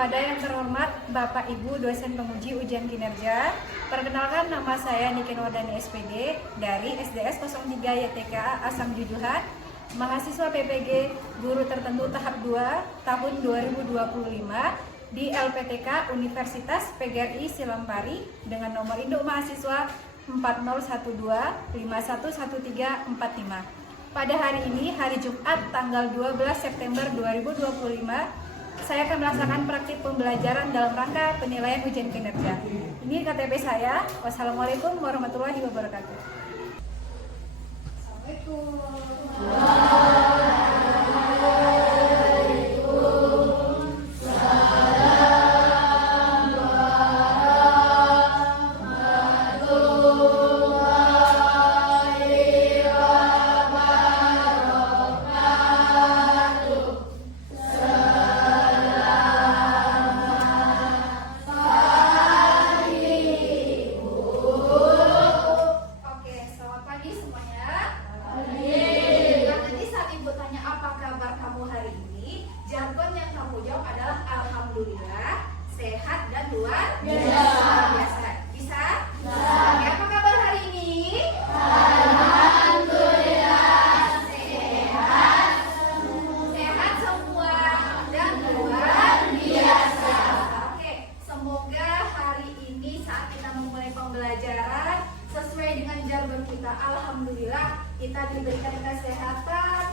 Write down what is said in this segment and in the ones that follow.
Kepada yang terhormat Bapak Ibu dosen penguji ujian kinerja, perkenalkan nama saya Niki Nurdani SPD dari SDS 03 YTK Asam Jujuhan, mahasiswa PPG Guru Tertentu Tahap 2 tahun 2025 di LPTK Universitas PGRI Silampari dengan nomor induk mahasiswa 4012511345. Pada hari ini, hari Jumat tanggal 12 September 2025, saya akan melaksanakan praktik pembelajaran dalam rangka penilaian ujian kinerja. Ini KTP saya. Wassalamualaikum warahmatullahi wabarakatuh. Assalamualaikum. Jargon yang kamu jawab adalah alhamdulillah, sehat dan luar biasa. Bisa? Oke, apa kabar hari ini? Alhamdulillah, sehat semua dan luar biasa. Oke, semoga hari ini saat kita memulai pembelajaran sesuai dengan jargon kita, alhamdulillah, kita diberikan kesehatan,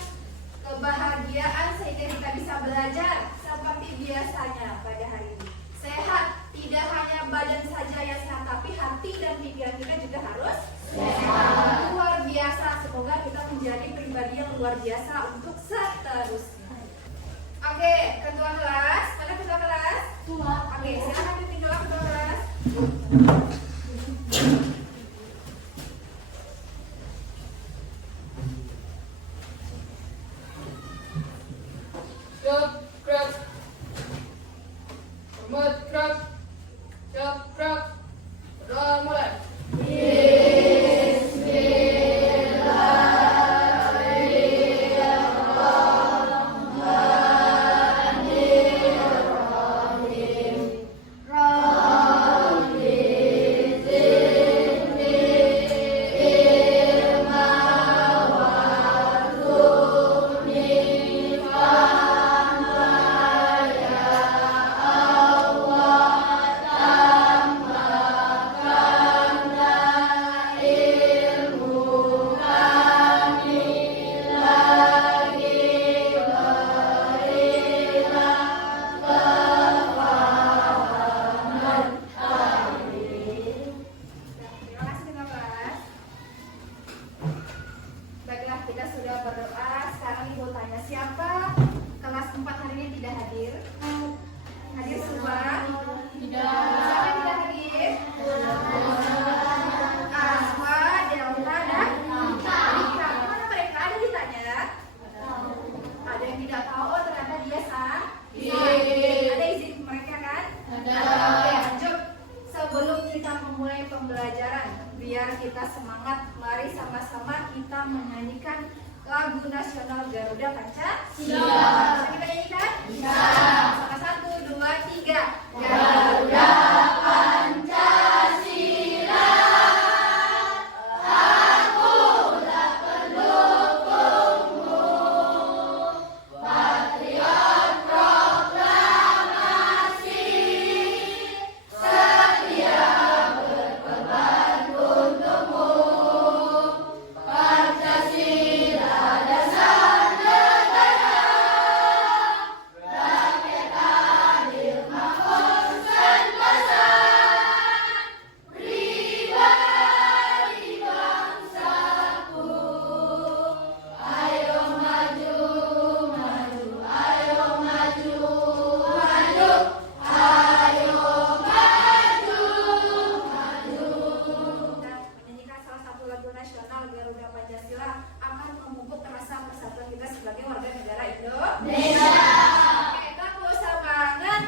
kebahagiaan sehingga kita bisa belajar seperti biasanya pada hari ini. Sehat, tidak hanya badan saja yang sehat, tapi hati dan pikiran kita juga harus sehat. Luar biasa, semoga kita menjadi pribadi yang luar biasa untuk seterusnya. Oke, ketua kelas, mana ketua kelas? Oke, silakan pimpin doa ketua kelas. Kita sudah berdoa, sekarang Ibu tanya siapa kelas 4 hari ini tidak hadir? Hadir semua? Tidak. Siapa yang tidak hadir? Asma, Delta, dan Rika. Mana mereka? Ada ditanya? Ada yang tidak tahu, oh ternyata dia ada izin mereka kan? Ada. Oke, lanjut. Sebelum kita memulai pembelajaran, biar kita semangat, mari sama-sama kita menyanyikan lagu nasional Garuda Pancasila. Bisa kita nyanyikan? Bisa. Sama 1, 2, 3. Garuda Pancasila, aku tak pendukungmu, patriot proklamasi, setia berkorban untukmu. Pancasila dasar negara, rakyat adil makmur sentosa, pribadi bangsaku. Ayo maju, maju, ayo maju, maju, ayo maju, maju. Menyanyikan salah satu lagu nasional Garuda Pancasila akan memupuk rasa persatuan kita sebagai warga negara Indonesia. Oke, kamu semangat.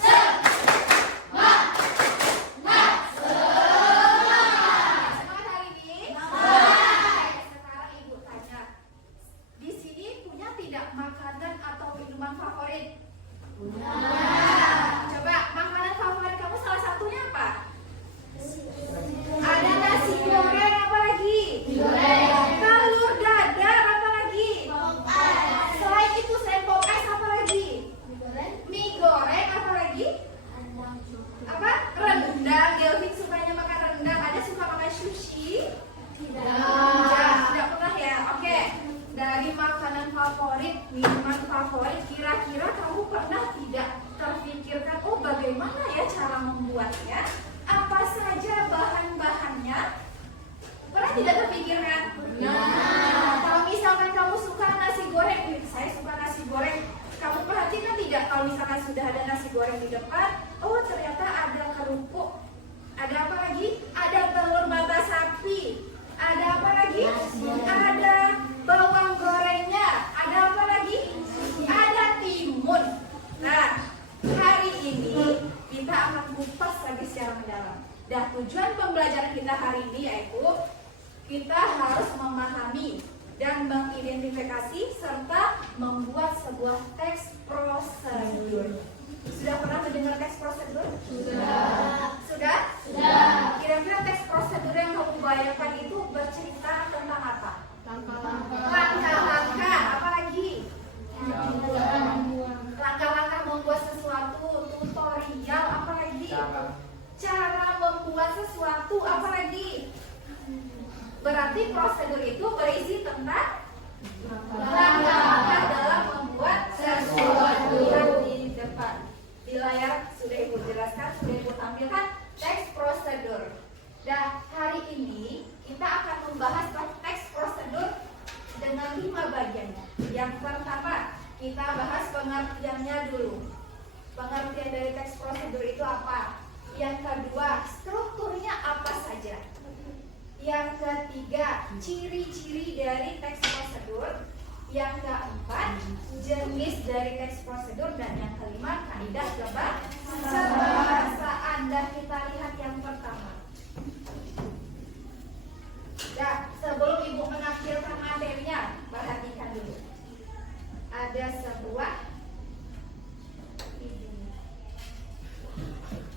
Semangat hari ini. Sekarang Ibu tanya, di sini punya tidak makanan atau minuman favorit? Punya. favorit, kira-kira kamu pernah tidak terpikirkan, oh bagaimana ya cara membuatnya? Apa saja bahan-bahannya? Pernah tidak terpikirkan? Nah, kalau misalkan kamu suka nasi goreng, saya suka nasi goreng. Kamu perhatikan tidak kalau misalkan sudah ada nasi goreng di depan, oh ternyata ada kerupuk. Ada apa lagi? Ada telur mata sapi. Ada apa lagi? Ada bawang gorengnya. Ada apa lagi? Ada timun. Nah, hari ini kita akan kupas lagi secara mendalam. Dan tujuan pembelajaran kita hari ini yaitu kita harus memahami dan mengidentifikasi serta membuat sebuah teks prosedur. Sudah pernah mendengar teks prosedur? Sudah. Sudah? Sudah. Kira-kira teks prosedur yang kamu bayangkan itu bercerita tentang apa? Langkah-langkah. Apa lagi? Langkah-langkah membuat sesuatu, tutorial. Apa lagi? Cara membuat sesuatu. Apa lagi? Berarti prosedur itu berisi tentang langkah-langkah dalam membuat sesuatu. Lihat di depan, di layar sudah Ibu jelaskan, sudah Ibu tampilkan teks prosedur. Dan hari ini kita akan membahas teks prosedur dengan 5 bagiannya. Yang pertama, kita bahas pengertiannya dulu. Pengertian dari teks prosedur itu apa? Yang kedua, strukturnya apa saja? Yang ketiga, ciri-ciri dari teks prosedur. Yang keempat, jenis dari teks prosedur. Dan yang kelima, kaidah kebahasaan. Dan kita lihat yang pertama. Nah, sebelum Ibu menampilkan materinya, perhatikan dulu. Ada sebuah video.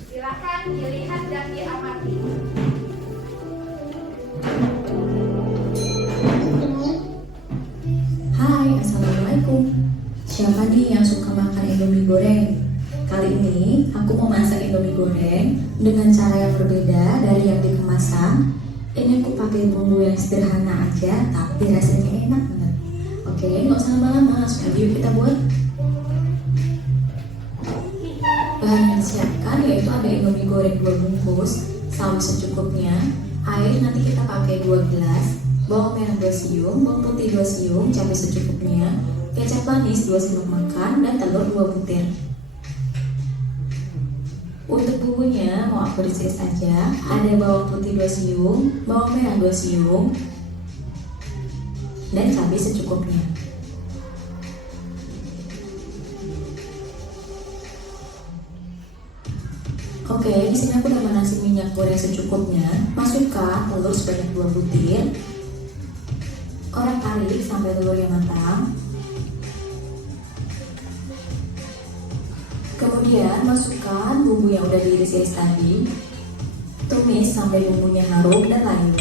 Silakan dilihat dan diamati. Hai, assalamualaikum. Siapa nih yang suka makan Indomie goreng? Kali ini aku mau masak Indomie goreng dengan cara yang berbeda dari yang di kemasan. Ini aku pakai bumbu yang sederhana aja, tapi rasanya enak banget. Oke, nggak usah lama-lama, langsung aja yuk kita buat. Bahan yang disiapkan yaitu ada Indomie goreng 2 bungkus, saus secukupnya, air nanti kita pakai 2 gelas, bawang merah 2 siung, bawang putih 2 siung, cabai secukupnya, kecap manis 2 sendok makan, dan telur 2 butir. Untuk bumbunya mau aku ricis aja. Ada bawang putih 2 siung, bawang merah 2 siung, dan cabai secukupnya. Oke, di sini aku udah manasin minyak goreng secukupnya. Masukkan telur sebanyak 2 butir. Korek-arik sampai telurnya matang. Kemudian masukkan bumbu yang udah diiris-iris tadi. Tumis sampai bumbunya harum dan layu.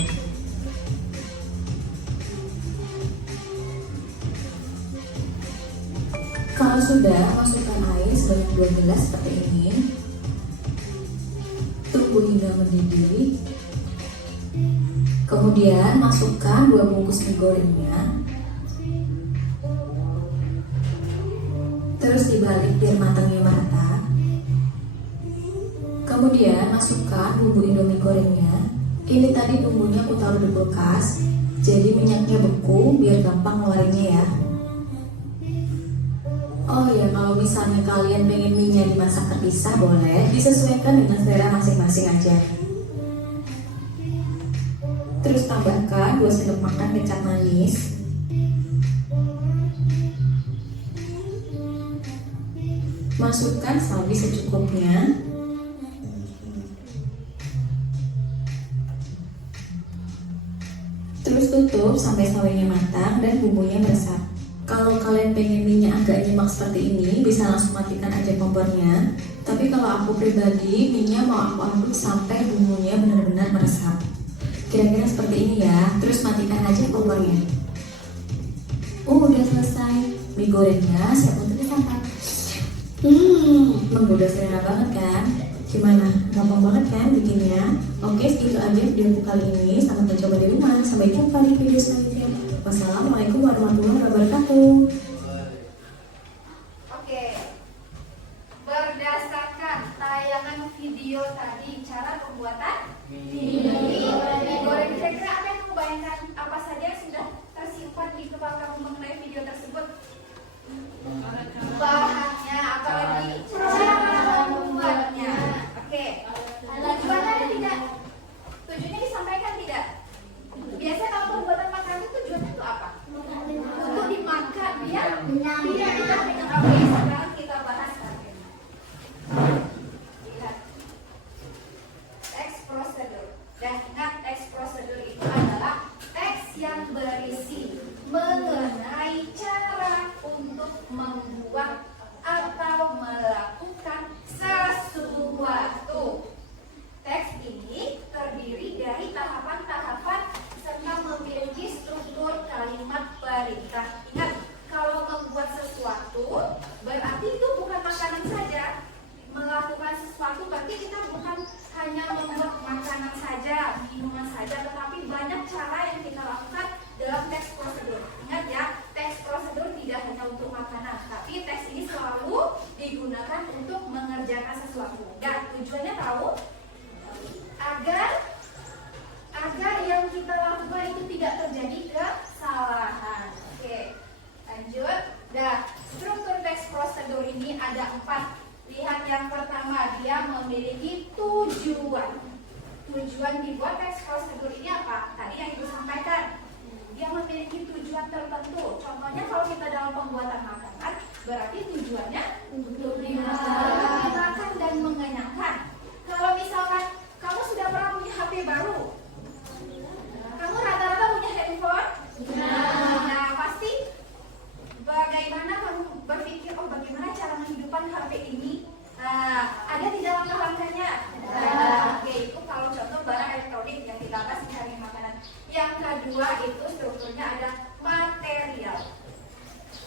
Kalau sudah, masukkan air sebanyak 2 gelas seperti ini. Tunggu hingga mendidih. Kemudian masukkan 2 bungkus mie gorengnya. Terus dibalik biar matangnya merata. Kemudian masukkan bumbu Indomie gorengnya. Ini tadi bumbunya aku taruh di kulkas, jadi minyaknya beku biar gampang ngeluarinnya ya. Oh ya, kalau misalnya kalian pengen mie-nya dimasak terpisah boleh, disesuaikan dengan selera masing-masing aja. Terus tambahkan 2 sendok makan kecap manis. Masukkan sawi secukupnya. Terus tutup sampai sawinya matang dan bumbunya meresap. Kalau kalian pengen mie-nya agak nyimak seperti ini, bisa langsung matikan aja kompornya. Tapi kalau aku pribadi, mie-nya mau aku aduk sampai bumbunya benar-benar meresap. Kira-kira seperti ini ya. Terus matikan aja kompornya. Udah selesai. Mie gorengnya siap untuk disantap. Menggoda selera banget kan? Gimana? Gampang banget kan bikinnya? Oke, segitu aja video kali ini. Selamat mencoba di rumah. Sampai jumpa di video selanjutnya. Wassalamualaikum warahmatullahi wabarakatuh. video tadi cara pembuatan mie goreng. Kira-kira apa yang kamu bayangkan, apa saja yang sudah tersimpan di kepala kamu mengenai video tersebut? Bahannya, apalagi cara membuatnya. Oke, tujuannya ada tidak? Tujuannya disampaikan tidak? Biasanya kalau pembuatan makanan tujuannya itu apa? Untuk dimakan, biar kita dengan apa yang sekarang kita bahas. Lihat teks prosedur. Dan ingat, teks prosedur itu adalah teks yang berisi mengenai cara untuk membuat atau melakukan sesuatu. Teks ini terdiri dari tahapan-tahapan serta memiliki struktur kalimat perintah. Ingat, kalau membuat sesuatu berarti itu bukan makanan saja. Melakukan sesuatu berarti kita bukan hanya membuat makanan saja, minuman saja, tetapi banyak cara yang kita lakukan dalam teks prosedur. Ingat ya, teks prosedur tidak hanya untuk makanan, tapi teks ini selalu digunakan untuk mengerjakan sesuatu. Dan tujuannya tahu? Agar yang kita lakukan itu tidak terjadi kesalahan. Oke, lanjut. Nah, struktur teks prosedur ini ada 4. Lihat yang pertama, dia memiliki tujuan. Tujuan dibuat teks prosedur ini apa? Tadi yang Ibu sampaikan, dia memiliki tujuan tertentu. Contohnya kalau kita dalam pembuatan makanan, berarti tujuannya untuk dimakan dan mengenyangkan. Kalau misalkan kamu sudah pernah punya HP baru, kamu rata-rata punya handphone. Nah, pasti bagaimana kamu berpikir, oh bagaimana cara menghidupkan HP ini? Ada tidak langkah-langkahnya? Oke, itu kalau contoh barang elektronik yang kita bahas cari makanan. Yang kedua itu strukturnya ada material.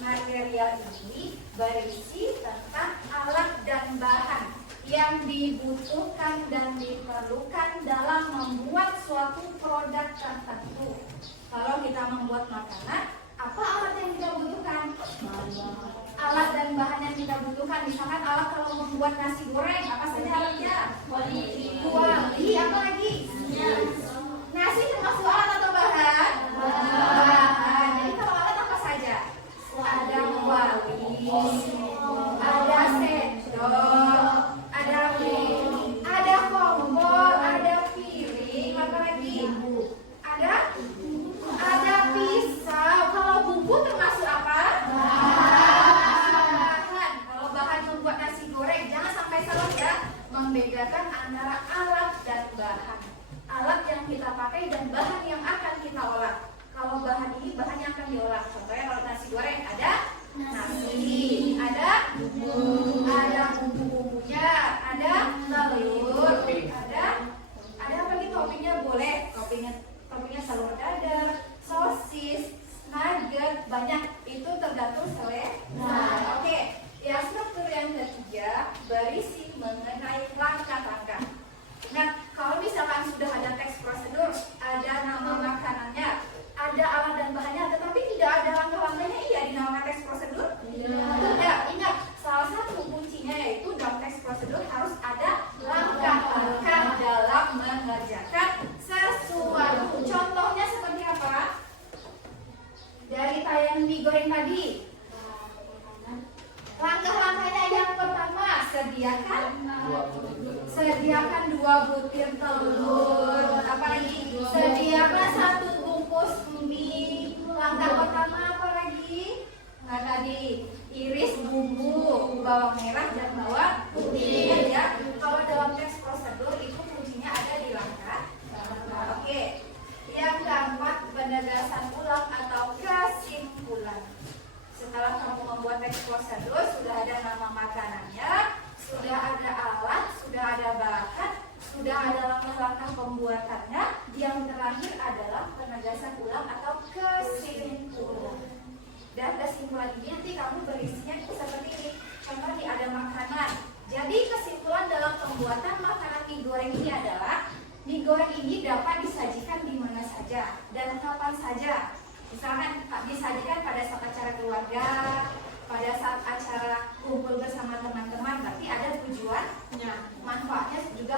Material ini berisi tentang alat dan bahan yang dibutuhkan dan diperlukan dalam membuat suatu produk tertentu. Kalau kita membuat makanan, apa alat yang kita butuhkan? Alat dan bahan yang kita butuhkan. Misalkan alat kalau membuat nasi goreng, apa saja alatnya? Kuali, apa lagi? Nasi termasuk alat atau bahan? Bahan. Jadi kalau alat apa saja? Ada kuali, ada sendok, ada piring, ada kompor, ada piring, apa lagi? Ada pisau. Kalau bumbu termasuk apa? Bahan. Kalau bahan membuat nasi goreng, jangan sampai salah ya, membedakan antara alat dan bahan. Alat yang kita pakai dan bahan yang akan kita olah. Kalau bahan ini bahan yang akan diolah. Contohnya kalau nasi goreng ada nasi, ada bumbu-bumbunya, ada telur, ada apa lagi toppingnya boleh. Toppingnya telur dadar, sosis, nugget, banyak. Itu tergantung selera. Oke. Ya, struktur yang ketiga berisi mengenai langkah-langkah. Nah, kalau misalkan sudah ada teks prosedur, ada nama makanannya, ada alat dan bahannya, tetapi tidak ada langkah-langkahnya, iya dinamakan teks prosedur? Tidak. Ingat, salah satu kuncinya yaitu dalam teks prosedur harus ada langkah-langkah dalam mengerjakan sesuatu. Contohnya seperti apa? Dari tayangan mie goreng tadi. Langkah-langkahnya yang pertama, sediakan 2 butir telur. Apa lagi? Sediakan 1 bungkus mie. Langkah pertama apa lagi? Nah, tadi iris bumbu bawang merah dan bawang putih ya. Kalau dalam teks prosedur itu kuncinya ada di langkah. Oke. Yang keempat, penegasan ulang atau kesimpulan. Setelah kamu membuat teks prosedur, sudah ada nama makanannya, sudah ada alat, sudah ada bahan, sudah ada langkah-langkah pembuatannya. Yang terakhir adalah penegasan ulang atau kesimpulan. Dan kesimpulan ini nanti kamu berisinya seperti ini. Contoh nih, ada makanan. Jadi kesimpulan dalam pembuatan makanan mie goreng ini adalah mie goreng ini dapat disajikan di mana saja dan kapan saja. Misalkan disajikan pada saat acara keluarga, pada saat acara kumpul bersama teman-teman, berarti ada tujuan. Manfaatnya juga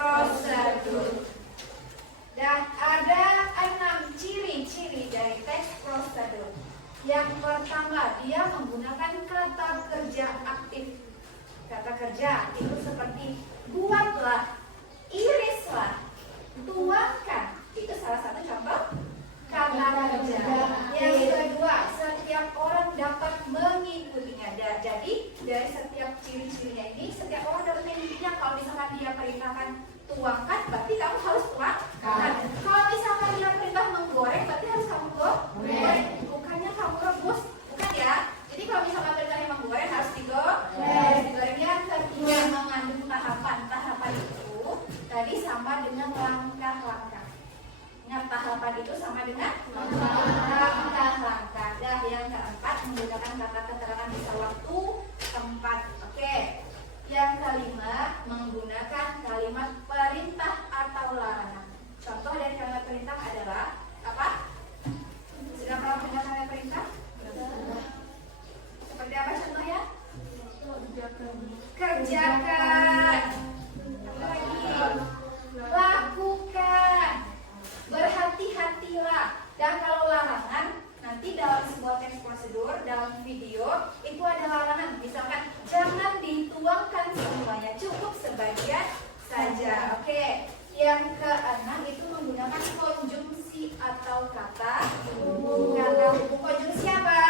prosedur. Dan ada 6 ciri-ciri dari teks prosedur. Yang pertama, dia menggunakan kata kerja aktif. Kata kerja itu seperti buatlah, irislah, tuangkan. Itu salah satu contoh kata kerja. Yang kedua, setiap orang dapat mengikutinya. Jadi dari setiap ciri-cirinya ini, setiap orang dapat mengikutinya. Kalau misalkan dia perintahkan tuangkan, berarti kamu harus tuangkan. Kalau misalkan dia perintah menggoreng, berarti harus kamu goreng. Bukannya kamu rebus, bukan ya. Jadi kalau misalkan perintahnya menggoreng, harus digoreng. Yang ketiga, mengandung tahapan. Tahapan itu tadi sama dengan langkah-langkah. Ingat, tahapan itu sama dengan langkah-langkah. Dan yang keempat, menggunakan kata keterangan bisa waktu, tempat. Oke. Yang kelima, menggunakan kalimat perintah atau larangan. Contoh dari kalimat perintah adalah apa? Sudah pernah mendengar kalimat perintah? Seperti apa contohnya? Kerjakan. Apa lagi? Lakukan. Berhati-hatilah. Dan kalau larangan, nanti dalam sebuah teks prosedur, dalam video itu ada larangan. Misalkan jangan dituangkan semuanya, cukup sebagian saja. Oke. Yang keenam itu menggunakan konjungsi atau kata hubung. Kata hubung. Konjungsi apa?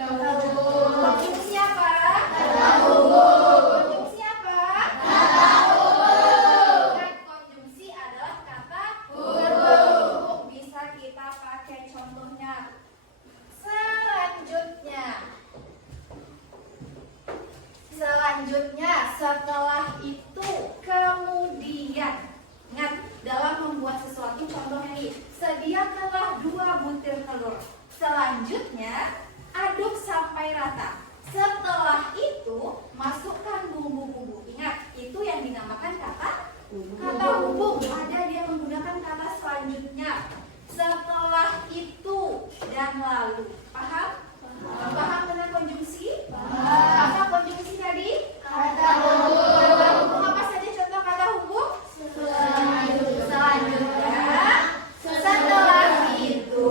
Kata hubung. Konjungsi apa? Kata hubung. Konjungsi apa? Kata hubung. Dan konjungsi adalah kata hubung. Bisa kita pakai contohnya. Selanjutnya, setelah itu, kemudian, ingat, dalam membuat sesuatu, contohnya nih, sediakanlah 2 butir telur. Selanjutnya, aduk sampai rata. Setelah itu, masukkan bumbu-bumbu. Ingat, itu yang dinamakan kata hubung. Ada dia menggunakan kata selanjutnya. Setelah itu dan lalu. Paham? Paham dengan konjungsi? Apa konjungsi tadi? Kata hubung. Kata hubung apa saja contoh kata hubung? Selanjutnya, setelah itu,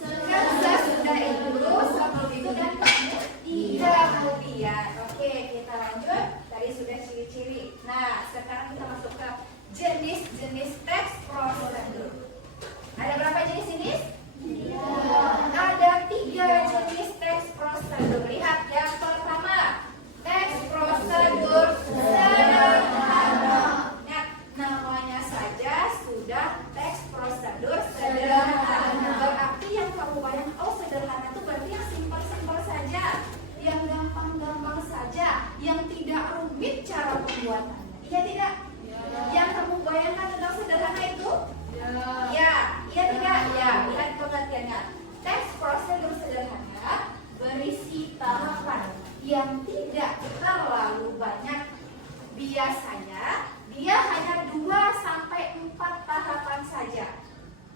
sesudah itu, sebelum itu, dan kemudian. Oke, kita lanjut. Tadi sudah ciri-ciri. Nah, sekarang kita masuk ke jenis-jenis teks prosedur. Ada berapa jenis-jenis? Ada 3 jenis teks prosedur. Lihat yang pertama, teks prosedur sederhana. Nah, namanya saja sudah teks prosedur sederhana. Berarti yang kamu bayangkan, oh sederhana itu berarti yang simpel-simpel saja, yang gampang-gampang saja, yang tidak rumit cara pembuatannya. Iya tidak? Yang kamu bayangkan tentang sederhana itu? Ya, iya tidak? Ya, lihat pengertiannya. Teks prosedur sederhana berisi tahapan yang tidak terlalu banyak. Biasanya dia hanya 2-4 tahapan saja.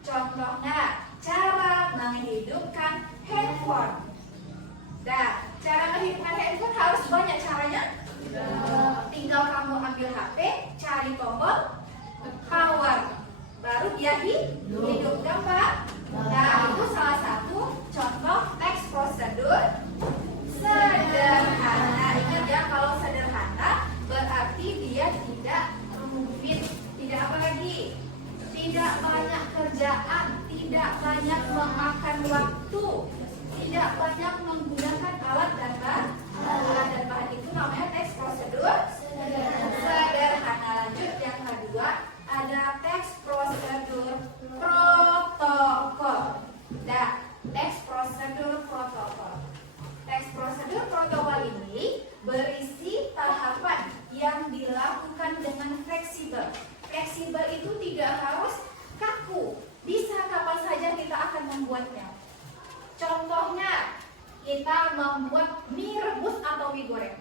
Contohnya, cara menghidupkan handphone. Nah, cara menghidupkan handphone harus banyak caranya. Tinggal kamu ambil HP, cari tombol power, baru dia hidup, gampang. Nah, itu salah satu contoh teks prosedur sederhana. Ingat ya, kalau sederhana berarti dia tidak rumit, tidak apa lagi, tidak banyak kerjaan, tidak banyak memakan waktu, tidak banyak menggunakan alat dan bahan. Itu namanya teks prosedur sederhana. Lanjut yang kedua, ada teks prosedur protokol. Nah, teks prosedur protokol. Teks prosedur protokol ini berisi tahapan yang dilakukan dengan fleksibel. Fleksibel itu tidak harus kaku, bisa kapan saja kita akan membuatnya. Contohnya, kita membuat mie rebus atau mie goreng.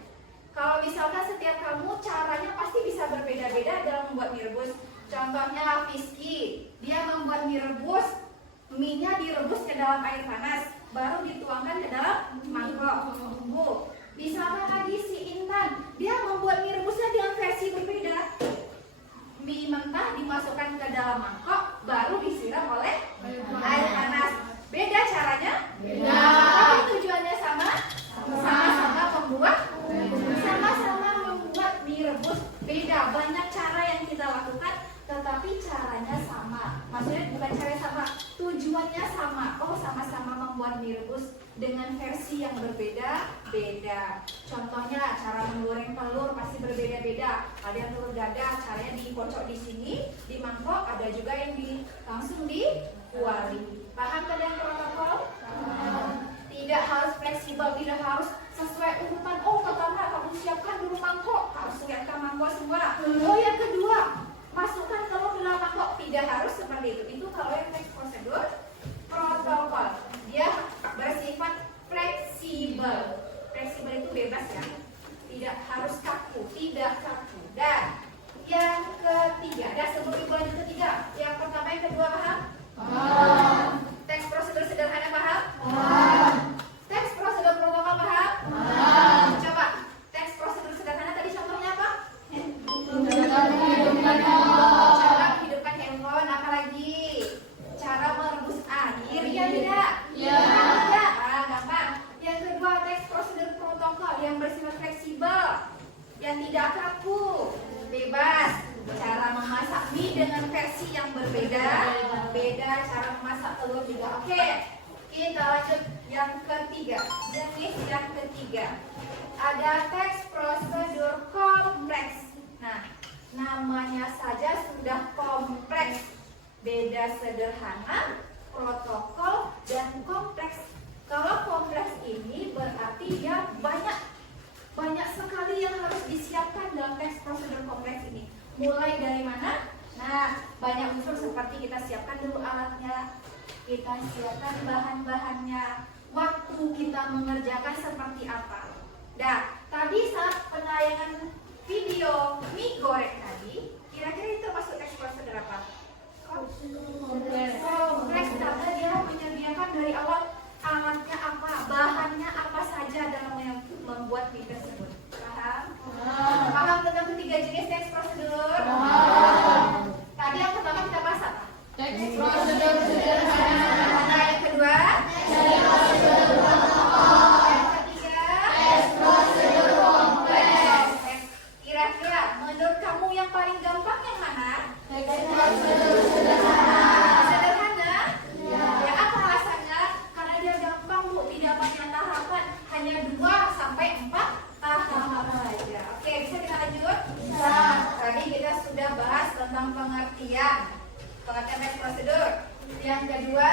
Kalau misalkan setiap kamu caranya pasti bisa berbeda-beda dalam membuat mie rebus. Contohnya Fiski, dia membuat mie rebus, mie-nya direbus ke dalam air panas, baru dituangkan ke dalam mangkok bumbu. Misalkan lagi si Intan, dia membuat mie rebusnya dengan versi berbeda. Mie dimasukkan ke dalam mangkok, baru disiram oleh air panas. Beda caranya? Beda. Tapi tujuannya sama? Sama-sama membuat mie rebus. Beda, banyak cara yang kita lakukan, tetapi caranya sama. Maksudnya bukan caranya sama, tujuannya sama. Oh, sama-sama membuat mie rebus dengan versi yang berbeda-beda. Contohnya cara menggoreng telur pasti berbeda-beda. Ada yang telur dadah, caranya dikocok di sini, di mangkok. Ada juga yang langsung dikuali. Paham kalian protokol? Tidak harus fleksibel, tidak harus sesuai urutan. Oh, pertama kamu siapkan dulu mangkok, harus siapkan mangkok semua. Oh, yang kedua, masukkan telur dalam mangkok. Tidak harus seperti itu. Itu kalau yang teks prosedur protokol. Dia bersifat fleksibel. Fleksibel itu bebas ya. Tidak harus kaku, tidak kaku. Dan yang ketiga, sebelum ibu lanjut ketiga, yang pertama, yang kedua paham? Paham. Teks prosedur sederhana paham? Paham. Teks prosedur protokol paham? Paham. Coba, teks prosedur sederhana tadi contohnya apa? Cara menghidupkan handphone, apa lagi? Cara merebus air, ya tidak? Ya. Gampang. Yang kedua, teks prosedur protokol yang bersifat fleksibel, yang tidak kaku, bebas. Cara memasak mie dengan versi yang berbeda, cara memasak telur juga. Oke, kita lanjut yang ketiga. Jenis yang ketiga, ada teks prosedur kompleks. Nah, namanya saja sudah kompleks. Beda sederhana, protokol, dan kompleks. Kalau kompleks ini berarti dia banyak sekali yang harus disiapkan dalam teks prosedur kompleks ini. Mulai dari mana? Nah, banyak unsur seperti kita siapkan dulu alatnya, kita siapkan bahan-bahannya, waktu kita mengerjakan seperti apa. Nah, tadi saat penayangan video mie goreng tadi, kira-kira itu masuk teks prosedur apa? Kompleks, karena dia menyediakan dari awal alatnya apa, bahannya apa saja dalam membuat mie tersebut. Paham? Paham tentang ketiga jenis teks prosedur? Tadi yang pertama kita bahas apa? Teks prosedur sederhana. Yang kedua? Teks prosedur protokol. Yang ketiga? Teks prosedur kompleks. Kira-kira menurut kamu yang paling gampang yang mana? Teks prosedur sederhana. Sederhana? Ya, apa alasannya? Karena dia gampang, Bu, tidak banyak tahapan, hanya 2 sampai 4 tahapan saja. Oke, bisa kita lanjut? Bisa. Tadi kita sudah bahas tentang pengertian teks prosedur. Yang kedua,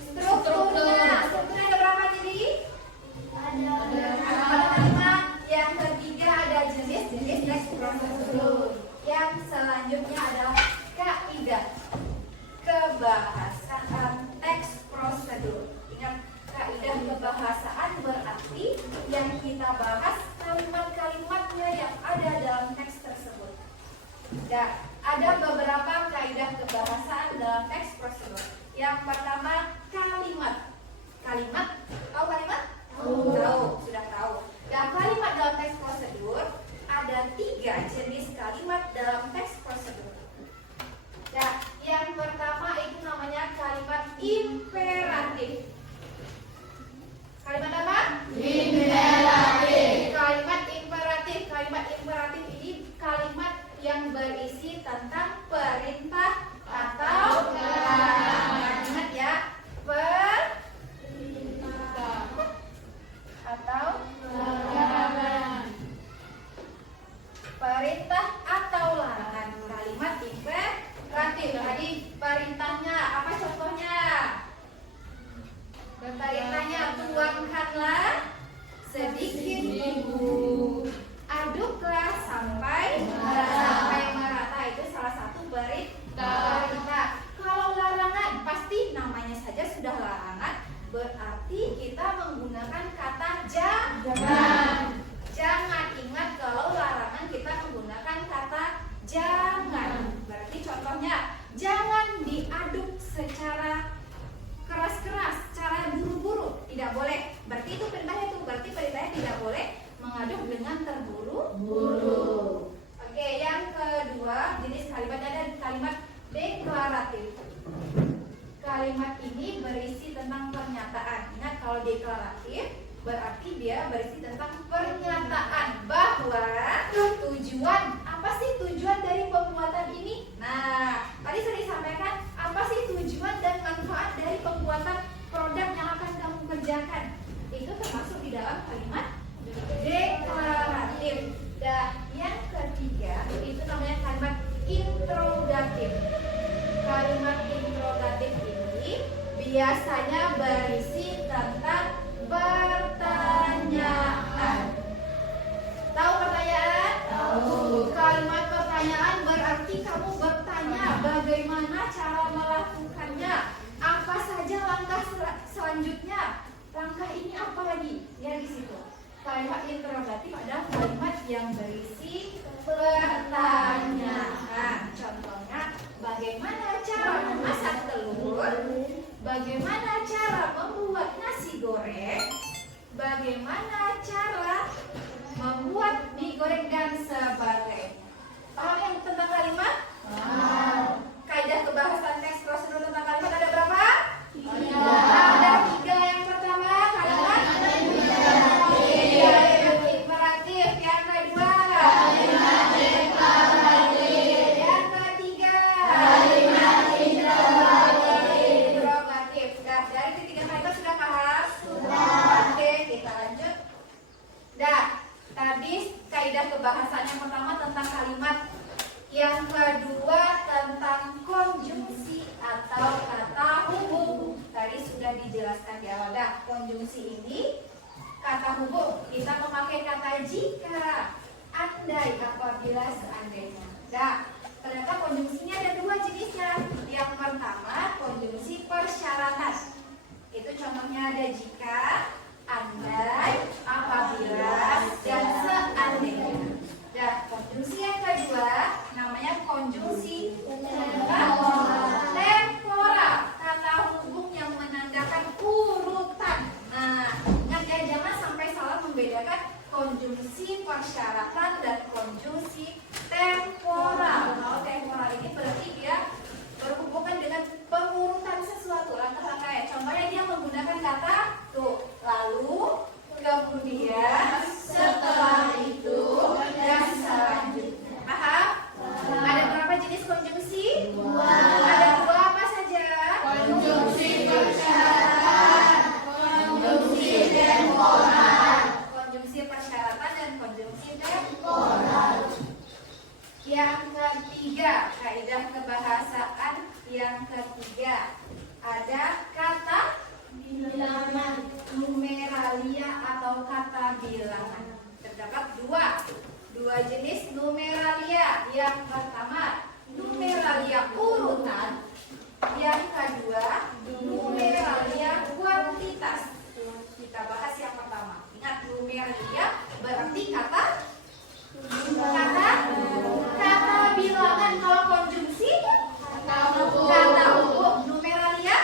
strukturnya. Strukturnya ada berapa jadi? Ada 5. Yang ketiga ada jenis-jenis teks prosedur. Yang selanjutnya adalah kaidah kebahasaan teks prosedur. Ingat, kaidah kebahasaan berarti yang kita bahas kalimat-kalimatnya yang ada dalam teks tersebut. Dan ada beberapa kaidah kebahasaan dalam teks prosedur. Yang pertama, kalimat. Kalimat, tahu kalimat? Tahu, sudah tahu. Dan kalimat dalam teks prosedur ada 3 jenis kalimat dalam teks prosedur. Nah, yang pertama itu namanya kalimat imperatif. Kalimat apa? Imperatif. Kalimat imperatif. Kalimat imperatif ini kalimat yang berisi tentang perintah atau larangan. Ingat ya, perintah atau larangan. Perintah atau larangan. Kalimat imperatif. Tadi perintahnya apa contohnya? Perintahnya, tuangkanlah sedikit bumbu, aduklah sampai merata. Itu salah satu perintah. Kalau larangan, pasti namanya saja sudah larangan, berarti kita menggunakan kata jangan. Jangan, ingat kalau larangan kita menggunakan kata jangan. Berarti contohnya, jangan diaduk secara keras-keras, cara buru-buru, tidak boleh. Berarti itu perintahnya tidak boleh mengaduk dengan terburu-buru. Oke, yang kedua jenis kalimatnya ada kalimat deklaratif. Kalimat ini berisi tentang pernyataan. Ingat, kalau deklaratif berarti dia berisi tentang pernyataan bahwa tujuan, apa sih tujuan dari pembuatan ini? Nah, tadi sudah disampaikan apa sih tujuan dan manfaat dari pembuatan produk yang akan kamu kerjakan. Itu termasuk di dalam kalimat deklaratif. Dan yang ketiga itu namanya kalimat interrogatif. Kalimat interrogatif ini biasanya berisi tentang pertanyaan. Tahu pertanyaan? Tahu. Kalimat pertanyaan berarti kamu bertanya bagaimana cara melakukannya, apa saja langkah selanjutnya, langkah ini apa lagi? Ya di situ. Kalimat interrogatif adalah kalimat yang berisi pertanyaan. Contohnya, bagaimana cara memasak telur? Bagaimana cara membuat nasi goreng? Bagaimana cara membuat mie goreng dan sebagainya? Paham yang tentang kalimat? Kaidah kebahasan teks prosedur tentang kalimat ada berapa? 3. Ada 3. Yang pertama kalimat imperatif. Yang kedua kalimat deklaratif. Yang ketiga kalimat interrogatif. Nah, dari ketiga kalimat sudah paham? Sudah. Oke, kita lanjut. Dah, tadi kaidah kebahasan yang pertama tentang kalimat, yang kedua tentang konjungsi atau kata hubung. Tadi sudah dijelaskan di awal. Nah, konjungsi ini kata hubung. Kita memakai kata jika, andai, apabila, seandainya. Nah, ternyata konjungsinya ada 2 jenisnya. Yang pertama konjungsi persyaratan. Itu contohnya ada jika, andai, apabila, dan seandainya. Dan konjungsi yang kedua namanya konjungsi temporal, kata hubung yang menandakan urutan. Nah, ingat ya, jangan sampai salah membedakan konjungsi persyaratan dan konjungsi temporal. Kalau temporal ini berarti dia berhubungan dengan pengurutan sesuatu, langkah-langkahnya. Contohnya dia menggunakan kata tuh, lalu, kemudian, setelah itu, dan selanjutnya. Paham? Ada berapa jenis konjungsi? 2. Ada 2 apa saja? Konjungsi persyaratan, konjungsi temporal. Konjungsi persyaratan dan konjungsi temporal. Yang ketiga, kaidah kebahasaan yang ketiga, ada kata bilangan, numeralia atau kata bilangan. Terdapat 2 jenis numeralia. Yang pertama numeralia urutan, yang kedua numeralia kuantitas. Kita bahas yang pertama. Ingat, numeralia berarti kata bilangan. Kalau konjungsi kata hubung. Numeralia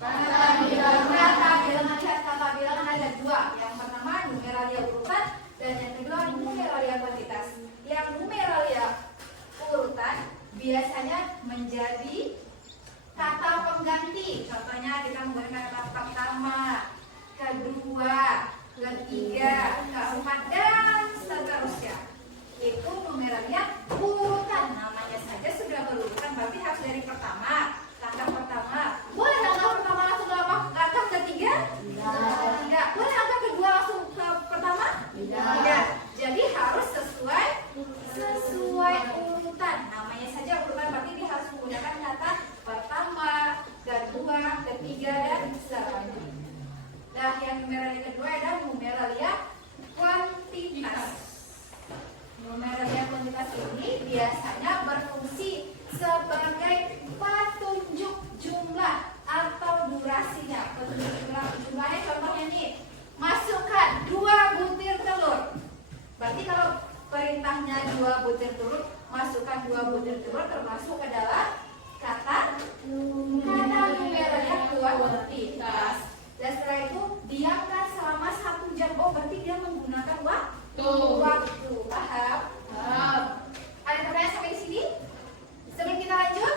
kata bilangan. Lihat, kata bilangan ada 2. Yang pertama numeralia urutan dan yang kedua numeralia kuantitas. Yang numeralia urutan biasanya menjadi kata pengganti. Contohnya kita menggunakan kata pertama, kedua, ketiga, keempat, dan seterusnya. Itu numeralia urutan. Namanya saja sudah berurutan, berarti harus dari pertama. Langkah pertama. Boleh langkah pertama langsung ke langkah ketiga? Tidak. Boleh langkah kedua langsung ke pertama? Tidak. Jadi harus sesuai urutan. Namanya saja urutan, berarti dia harus menggunakan kata pertama, kedua, ketiga, dan selanjutnya. Nah, yang numeralia kedua adalah numeralia kuantitas. Numeralia kuantitas ini biasanya berfungsi sebagai petunjuk jumlah atau durasinya. Petunjuk jumlahnya contohnya nih, masukkan 2 butir telur. Berarti kalau perintahnya 2 butir telur, masukkan 2 butir telur termasuk ke dalam kata numeralia kuantitas. Dan setelah itu diamkan selama 1 jam. Oh, berarti dia menggunakan waktu. Paham? Ada pertanyaan sampai di sini? Sebelum kita lanjut,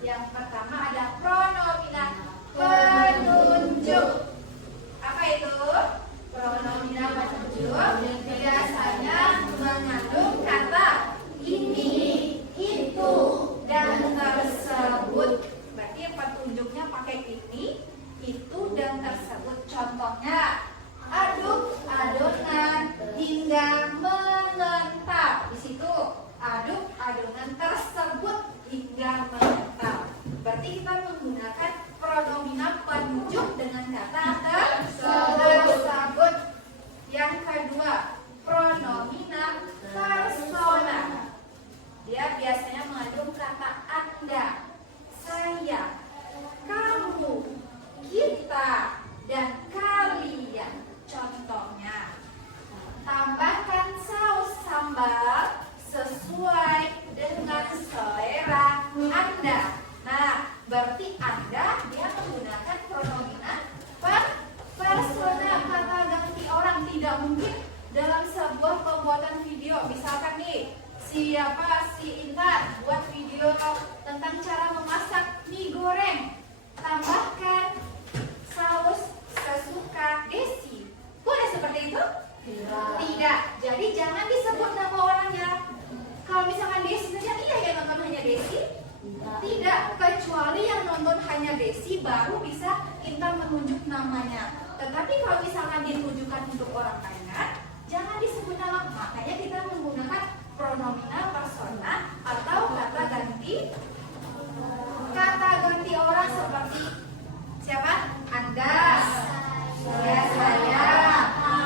Yang pertama ada pronominal penunjuk. Apa itu? Pronominal penunjuk biasanya mengandung kata ini, itu, dan tersebut. Berarti petunjuknya pakai ini, itu, dan tersebut. Contohnya, aduk adonan hingga mengental. Di situ aduk adonan tersebut hingga mengental. Berarti kita menggunakan pronominal penunjuk dengan kata tersebut. Yang kedua, pronominal persona. Dia biasanya mengandung kata Anda, saya, kamu, kita, dan kalian. Contohnya, tambahkan saus sambal sesuai dengan selera Anda. Nah, berarti Anda dia menggunakan pronominal persona, kata ganti orang. Tidak mungkin dalam sebuah pembuatan video, misalkan nih, si Intan buat video tentang cara memasak mie goreng, tambahkan saus sesuka Desi. Boleh seperti itu? Tidak. Jadi jangan disebut nama orangnya. Kalau misalkan Desi saja, iya yang nonton hanya Desi? Tidak, kecuali yang nonton hanya Desi baru bisa Intan menunjuk namanya. Tetapi kalau misalkan ditujukan untuk orang banyak, jangan disebut nama. Makanya kita menggunakan pronominal persona atau kata ganti orang seperti siapa? Anda, ya, saya,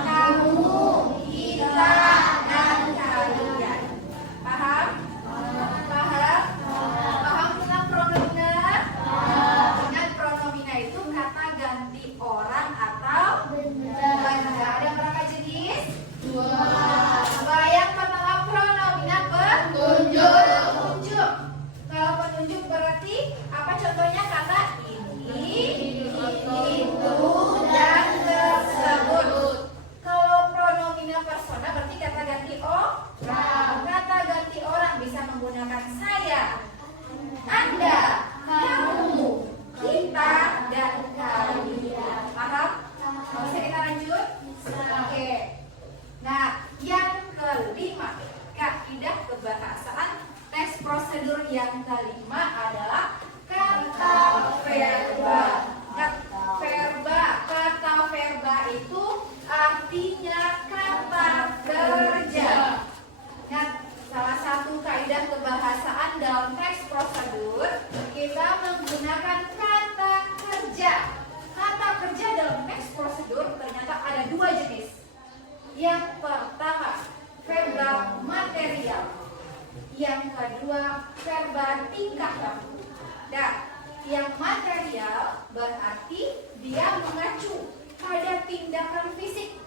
kamu, kita, dan kalian. Paham? Paham tentang pronomina? Ingat, pronomina itu kata ganti orang atau benda. Ada berapa jenis? 2. Yang pertama pronomina penunjuk. Kalau penunjuk berarti apa contohnya? Kata ini, itu, dan tersebut. Kalau pronomina persona berarti kata ganti orang. Kata ganti orang bisa menggunakan saya, Anda, kamu, kita, dan kalian. Paham? Bisa kita lanjut? Oke. Nah, yang kelima, kaidah kebahasaan teks prosedur yang kelima adalah kata verba. Kata verba itu artinya kata kerja. Nah, salah satu kaidah kebahasaan dalam teks prosedur, kita menggunakan kata kerja. Kata kerja dalam teks prosedur ternyata ada 2 jenis. Yang pertama, verba material. Yang kedua, verba tingkah laku. Nah, yang material berarti dia mengacu pada tindakan fisik.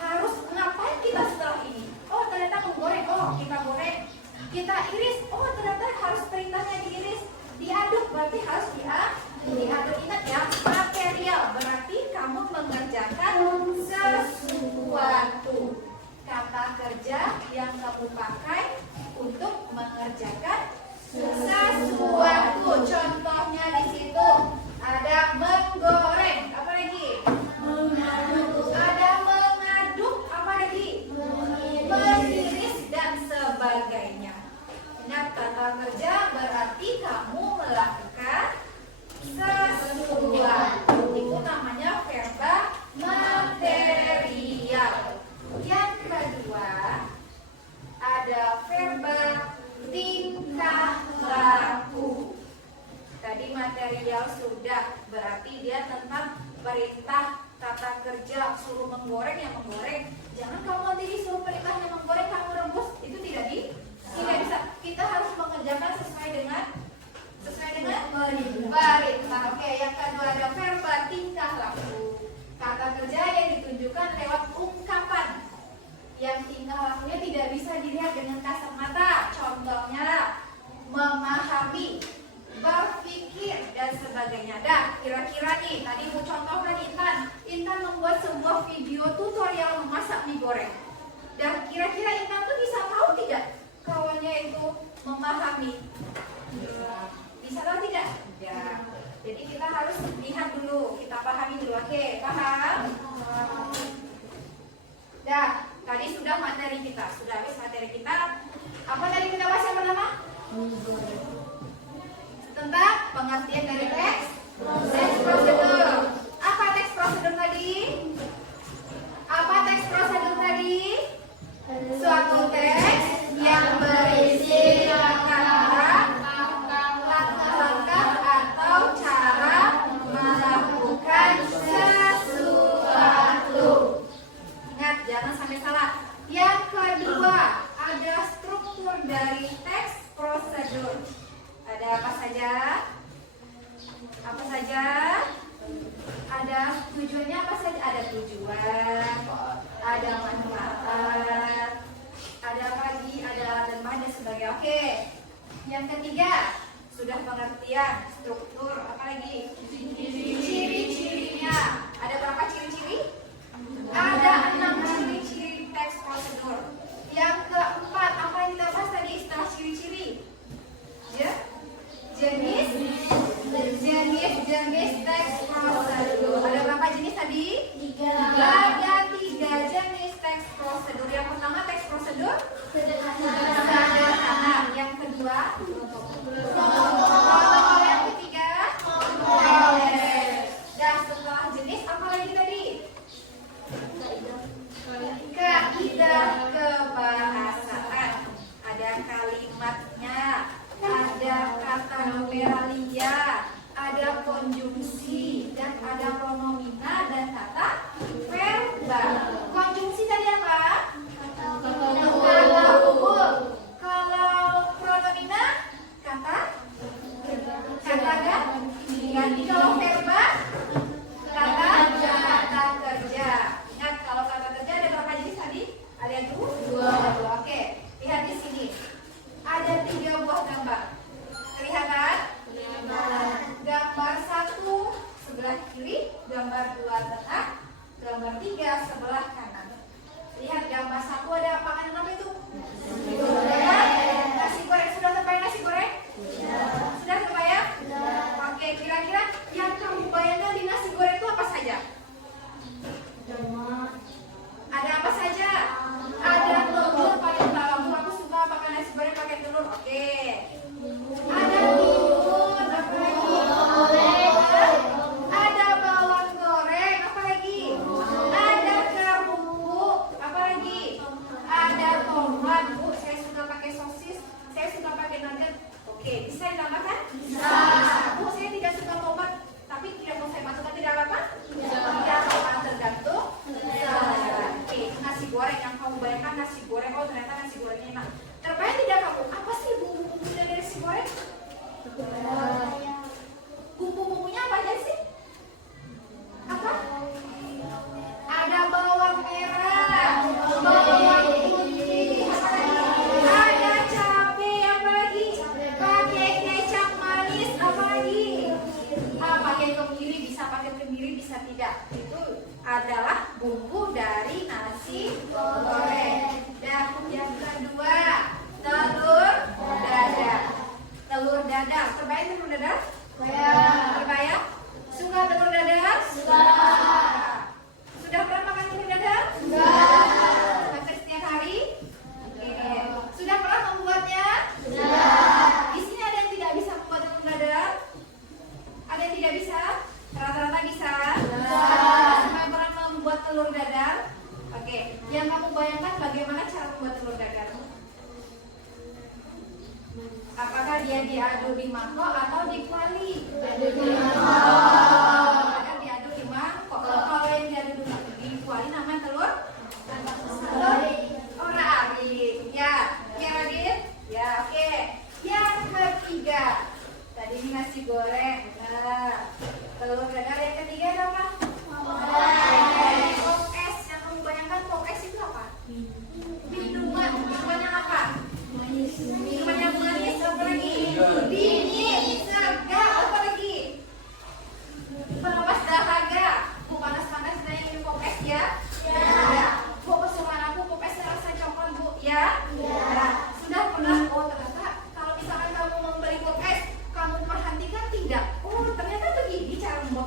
Harus ngapain kita setelah ini? Oh, ternyata menggoreng. Oh, kita goreng. Kita iris. Oh, ternyata harus perintahnya diiris. Diaduk berarti harus diaduk. Ingat ya, material berarti kamu mengerjakan sesuatu. Kata kerja yang kamu pakai untuk mengerjakan sesuatu. Contohnya di situ ada menggoreng, apa lagi? Ada mengaduk, apa lagi? Mengiris dan sebagainya. Ingat, kata kerja berarti kamu melakukan sesuatu. Itu namanya verba material. Yang kedua ada verba tingkah laku. Tadi material sudah, berarti dia tentang perintah, kata kerja, suruh menggoreng yang menggoreng. Jangan kamu nanti disuruh perintahnya menggoreng kamu rebus, itu tidak bisa. Kita harus mengerjakan sesuai dengan perintah. Oke, yang kedua ada verba tingkah laku. Kata kerja yang ditunjukkan lewat ungkapan. Yang tingkah lakunya tidak bisa dilihat dengan kasat mata. Contohnya memahami, berpikir, dan sebagainya. Dan kira-kira nih, tadi mau contohkan Intan membuat sebuah video tutorial memasak mie goreng. Dan kira-kira Intan tuh bisa tahu tidak kawannya itu memahami? Bisa tahu tidak? lihat dulu, kita pahami dulu. Oke, paham? Dah, tadi sudah materi kita, sudah habis materi kita. Apa tadi kita bahas yang pertama? Tentang pengertian dari teks prosedur. Apa teks prosedur tadi? Apa teks prosedur tadi? Suatu teks yang berisi langkah-langkah atau cara melakukan sesuatu. Ingat, jangan sampai salah. Yang kedua, ada struktur dari teks prosedur. Ada apa saja? Apa saja? Ada tujuannya apa saja? Ada tujuan, ada manfaat, ada apa lagi? Ada alat dan bahan dan sebagainya. Oke. Yang ketiga, sudah pengertian struktur. Apa lagi? Ciri-cirinya. Ada berapa ciri-ciri? Ada 6 ciri-ciri teks prosedur. Yang keempat, apa yang kita bahas tadi setelah ciri-ciri? Ya? Jenis teks prosedur. Ada berapa jenis tadi? 3. Ada 3 jenis teks prosedur. Yang pertama teks prosedur sederhana. Yang kedua protokol. Yang ketiga kompleks. Dan setelah jenis apa lagi tadi? Kaidah kebahasaan. Ada kalimatnya, ada kata numeralia, ada konjungsi, dan ada pronomina dan kata verbal. Konjungsi tadi apa? Kata umum. Kalau pronomina kata ganti. Kalau verbal kata kerja. Ingat, kalau kata kerja ada berapa jenis tadi? Ada 2. Oke, lihat di sini. Ada 3 buah gambar. Kelihatan? Gambar 1 sebelah kiri, gambar 2 tengah, gambar 3 sebelah kanan. Lihat gambar 1 ada makanan apa itu? Nasi goreng. Sudah terbayang nasi goreng? Sudah terbayang? Oke, kira-kira yang kamu bayangkan di nasi goreng itu apa saja? Ada apa saja? Ada telur pakai bawang. Aku suka makan nasi goreng pakai telur. Oke. Ada timun, apa lagi? Ada bawang goreng, apa lagi? Ada kerupuk, apa lagi? Ada tomat. Bu, saya suka pakai sosis, saya suka pakai nugget. Oke, bisa ditambahkan? Bisa. Bu, saya tidak suka tomat, tapi tidak mau saya masukkan, tidak apa-apa? Tidak apa-apa, tergantung. Oke, nasi goreng yang kamu bayangkan nasi goreng. Oh, ternyata nasi gorengnya enak. Terbayang tidak kamu? Apa sih bumbu-bumbunya dari nasi goreng? Bumbu-bumbunya apa aja sih? Apa? Ada bawang merah, bawang putih, apa lagi? Ada cabai, apa lagi? Pakai kecap manis, apa lagi? Pakai kemiri, bisa pakai kemiri, bisa tidak. Itu adalah bumbu dari nasi goreng. Dan yang kedua, telur dadar. Telur dadar, terbayang telur dadar? Terbayang? Suka telur dadar? Suka. Sudah pernah makan telur dadar? Suka. Makan setiap hari? Oke. Sudah pernah membuatnya? Sudah. Di sini ada yang tidak bisa membuat telur dadar? Ada yang tidak bisa? Rata-rata bisa? Semua pernah membuat telur dadar? Oke. Yang kamu bayangkan bagaimana cara membuat telur dadar? Apakah dia diaduk di mangkok atau di kuali? Diaduk di mangkok. Apakah diaduk di mangkok? Kalau yang diaduk di kuali namanya telur? Ari. Ya, Radit? Ya, oke. Yang ketiga, tadi ini nasi goreng. Nah, telur dadar. Yang ketiga apa? Pokes. Yang kamu bayangkan pokes itu apa? Minuman. Minuman yang apa? Minuman yang manis, apa lagi? Dingin, segar, apa lagi? Pelepas dahaga. Bu, panas-panas saya minum pokes ya? Ya. Bu, kesukaan aku pokes rasa coklat, Bu, ya? Ya. Sudah pernah? Oh, ternyata kalau misalkan kamu membeli pokes, kamu perhatikan tidak? Oh, ternyata begini cara membuat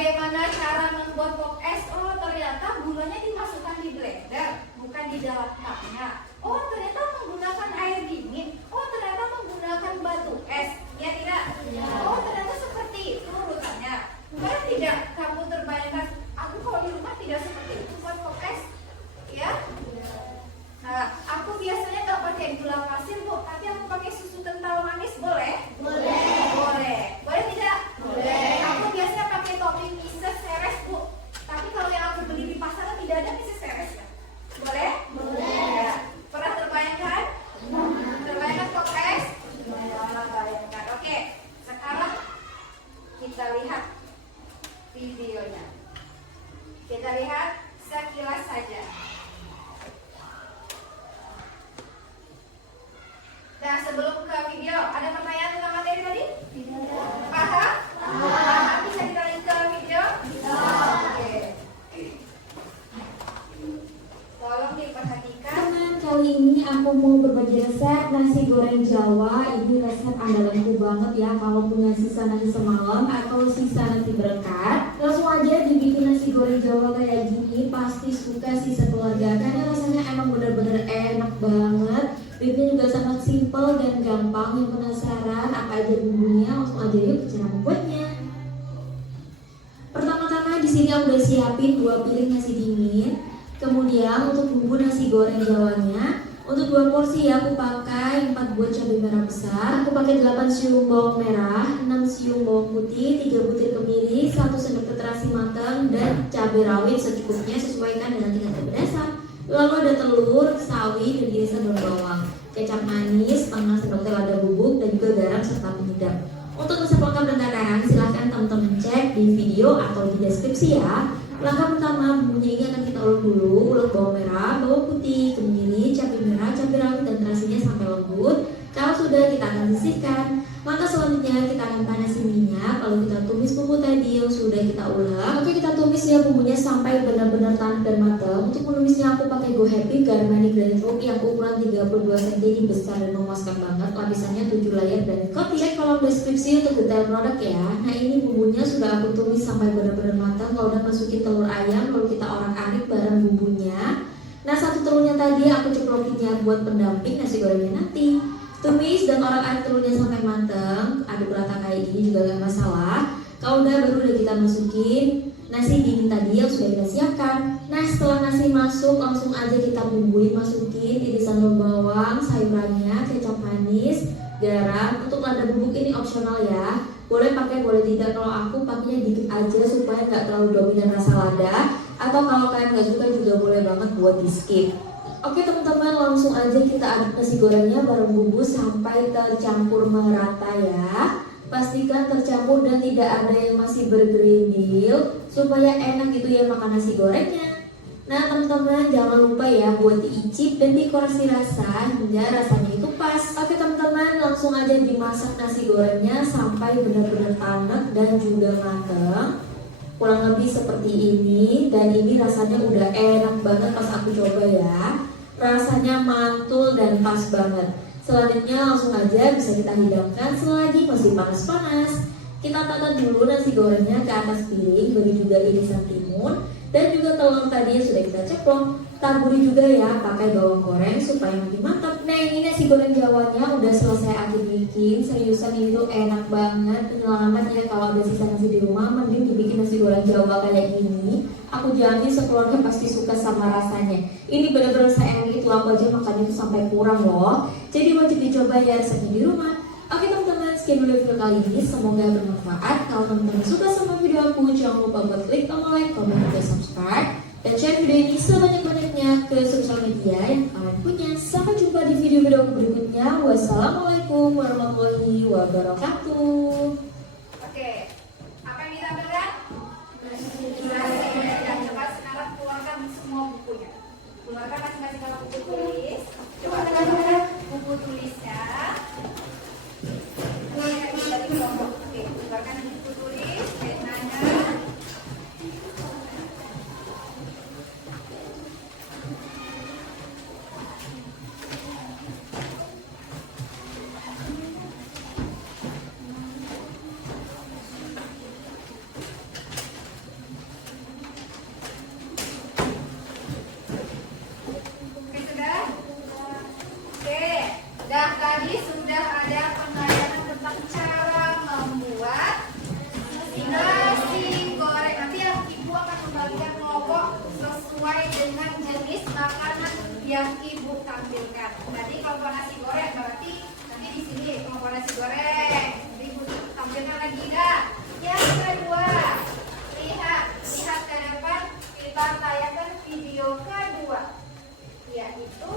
Bagaimana cara membuat pop es? Oh, ternyata gulanya dimasukkan di blender, bukan di dalam cupnya. Oh, ternyata menggunakan air dingin. Oh, ternyata menggunakan batu es. Ya tidak? Oh, ternyata seperti itu urutannya. Pernah tidak kamu terbayangkan, aku kalau di rumah tidak seperti itu buat pop es? Ya? Nah, aku biasanya nggak pakai gula pasir, Bu, tapi aku pakai susu kental manis, boleh? Boleh. Boleh. Boleh tidak? Boleh. Aku biasanya pakai topping mises seres, Bu. Tapi kalau yang aku beli di pasaran tidak ada mises seres, ya? Boleh? Boleh. Ya. Pernah terbayangkan? Terbayangkan pop es? Bayangkan. Oke. Sekarang kita lihat videonya. Kita lihat sekilas saja. Nah, sebelum ke video, ada pertanyaan tentang materi tadi? Tidak. Paham? Paham? Bisa kita lanjut ke video? Bisa. Oke. Tolong diperhatikan. Teman, kali ini aku mau berbagi resep nasi goreng Jawa. Ini resep andalanku banget ya. Kalau punya sisa nasi semalam atau sisa nasi berkat, langsung aja dibikin nasi goreng Jawa kayak gini. Pasti suka sih sekeluarga, karena rasanya emang bener-bener enak banget. Bikinnya juga sangat simpel dan gampang. Yang penasaran apa aja bumbunya, langsung aja yuk cara membuatnya. Pertama-tama di sini aku udah siapin 2 piring nasi dingin. Kemudian untuk bumbu nasi goreng Jawanya, untuk 2 porsi ya aku pakai 4 buah cabai merah besar. Aku pakai 8 siung bawang merah, 6 siung bawang putih, 3 butir kemiri, 1 sendok teh terasi matang, dan cabai rawit secukupnya, sesuaikan dengan tingkat kepedasan. Lalu ada telur, sawi, dan irisan daun bawang, kecap manis, setengah sendok teh lada bubuk, dan juga garam serta penyedap. Untuk resep lengkap dan takaran silahkan teman-teman cek di video atau di deskripsi ya. Langkah pertama, bumbunya ini akan kita ulek dulu. Ulek bawang merah, bawang putih, kemiri, cabai merah, cabai rawit, dan terasinya sampai lembut. Kalau sudah, kita akan sisihkan. Maka selanjutnya kita akan panasi minyak. Lalu kita tumis bumbu tadi yang sudah kita ulek. Oke, kita tumis ya bumbunya sampai benar-benar tanak dan matang. Untuk menumisnya aku pakai Go Happy Garmani Granite Rope yang ukuran 32 cm, ini besar dan memuaskan banget. Lapisannya 7 layer dan kopi. Cek kolom deskripsi untuk detail produk ya. Nah, ini bumbunya sudah aku tumis sampai benar-benar matang. Kalau udah masukin telur ayam, lalu kita orak-arik bareng bumbunya. Nah, 1 telurnya tadi aku ceplokinnya buat pendamping nasi gorengnya nanti. Tumis dan orak-arik telurnya sampai matang. Aduk rata kayak gini juga gak masalah. Kalau udah, baru udah kita masukin nasi dingin tadi yang sudah kita siapkan. Nah, setelah nasi masuk, langsung aja kita bumbuin. Masukin irisan daun bawang, sayurannya, kecap manis, garam. Untuk lada bubuk ini opsional ya. Boleh pakai, boleh tidak. Kalau aku pakainya dikit aja supaya nggak terlalu dominan rasa lada. Atau kalau kalian nggak suka juga boleh banget buat di skip. Oke teman-teman, langsung aja kita aduk nasi gorengnya bareng bumbu sampai tercampur merata ya. Pastikan tercampur dan tidak ada yang masih bergerindil supaya enak gitu ya makan nasi gorengnya. Nah teman-teman, jangan lupa ya buat diicip dan dikoreksi rasa hingga rasanya itu pas. Oke teman-teman, langsung aja dimasak nasi gorengnya sampai benar-benar tanak dan juga matang. Kurang lebih seperti ini, dan ini rasanya udah enak banget pas aku coba ya. Rasanya mantul dan pas banget. Selanjutnya langsung aja bisa kita hidangkan selagi masih panas-panas. Kita tata dulu nasi gorengnya ke atas piring, beri juga irisan timun dan juga telur tadi yang sudah kita ceplok. Taburi juga ya pakai bawang goreng supaya makin mantap. Nah, ini nasi goreng Jawanya udah selesai aku bikin. Seriusan ini tuh enak banget. Penyelamat ya, kalau ada sisa nasi di rumah mending dibikin nasi goreng Jawa kayak gini. Aku jamin sekeluarga pasti suka sama rasanya. Ini benar-benar sayang itu, aku aja makannya tuh sampai kurang loh. Jadi wajib dicoba ya resepnya di rumah. Oke teman-teman, sekian dulu video kali ini. Semoga bermanfaat. Kalau teman-teman suka sama video aku, jangan lupa buat klik tombol like, komen, dan subscribe. Dan share video ini sebanyak-banyaknya ke sosial media yang kalian punya. Sampai jumpa di video-video berikutnya. Wassalamualaikum warahmatullahi wabarakatuh. Oke, apa yang ditampilkan? Dan coba sekarang keluarkan semua bukunya. Keluarkan masing-masing kalau buku tulis. Coba tekan buku tulisnya. Dari kelompok. Oke, keluarkan buku tulis. Penanya. Nah, tadi sudah ada penayangan tentang cara membuat nasi goreng. Nanti ibu akan membagikan kelompok sesuai dengan jenis makanan yang ibu tampilkan. Tadi kelompok nasi goreng berarti nanti di sini kelompok nasi goreng. Nanti ibu tampilkan lagi. Nah, yang kedua, lihat ke depan, kita tayangkan video kedua, yaitu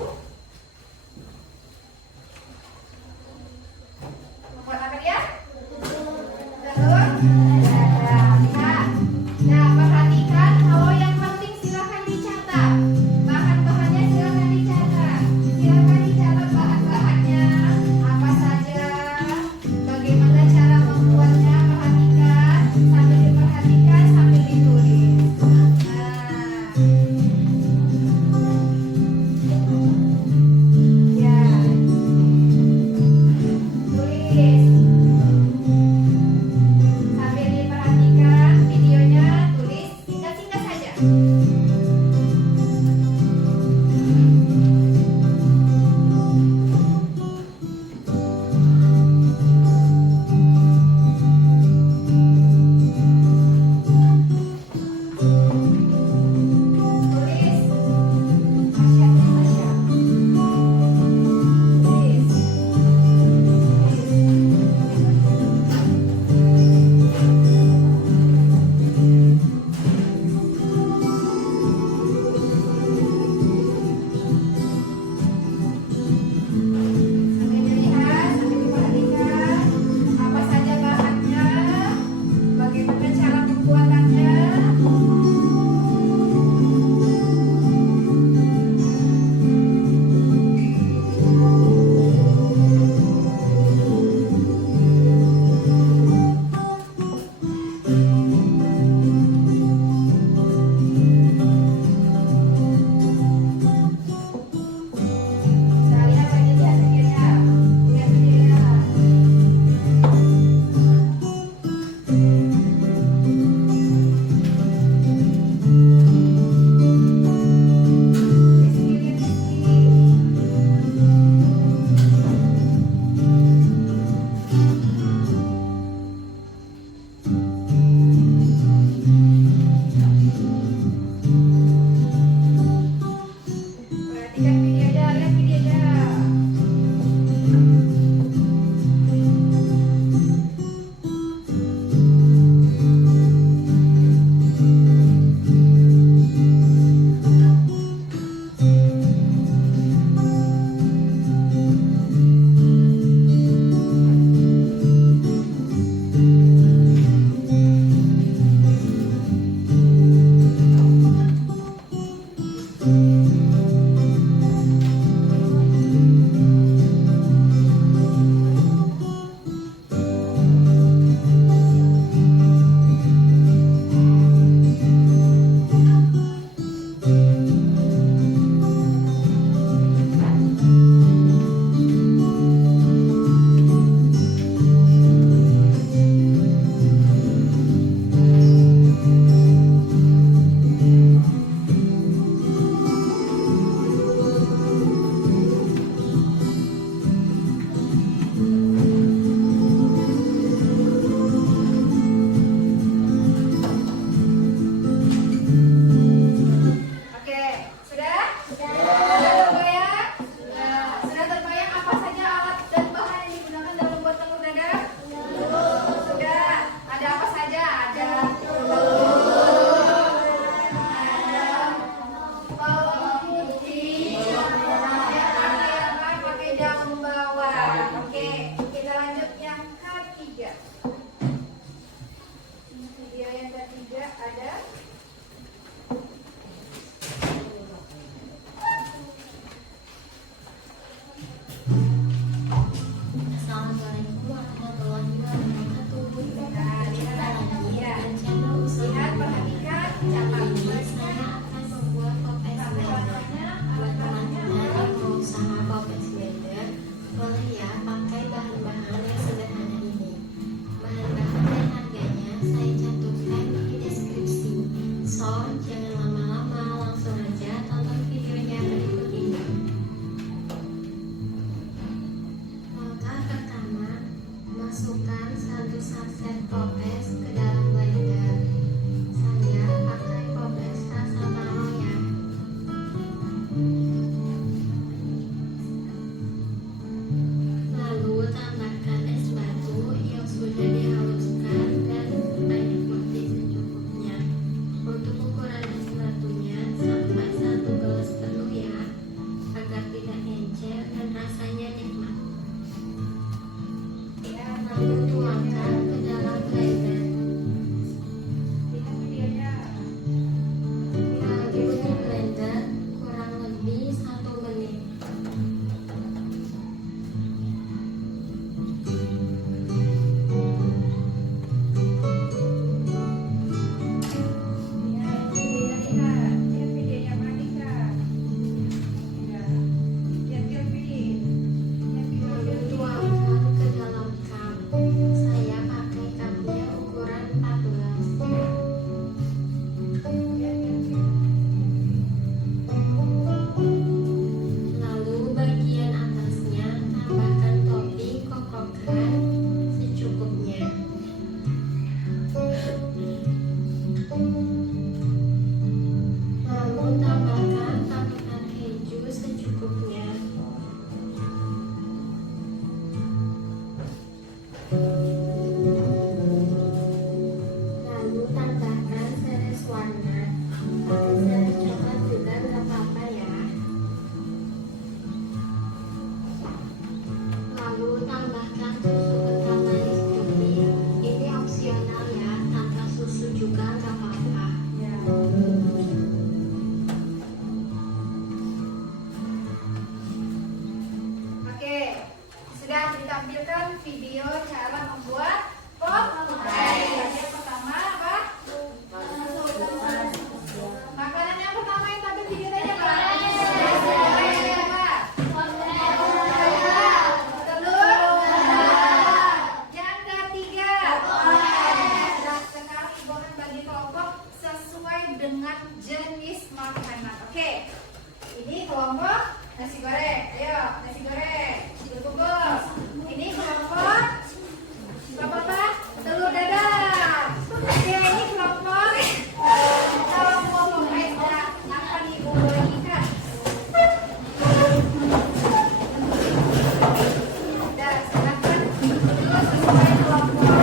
tampilkan video cara membuat pop ice. Yang pertama apa? Makanan yang pertama yang tampil video tadi apa? Telur. Yang ketiga. Nah, sekarang ibu akan bagi kelompok sesuai dengan jenis makanan. Oke. Ini kelompok nasi goreng. Ayo, nasi goreng. Dibungkus. Ini kelompok apa? Telur dadar. Oke, ini kelompok es akan ibu bagikan. Dan silakan terus sesuai kelompok.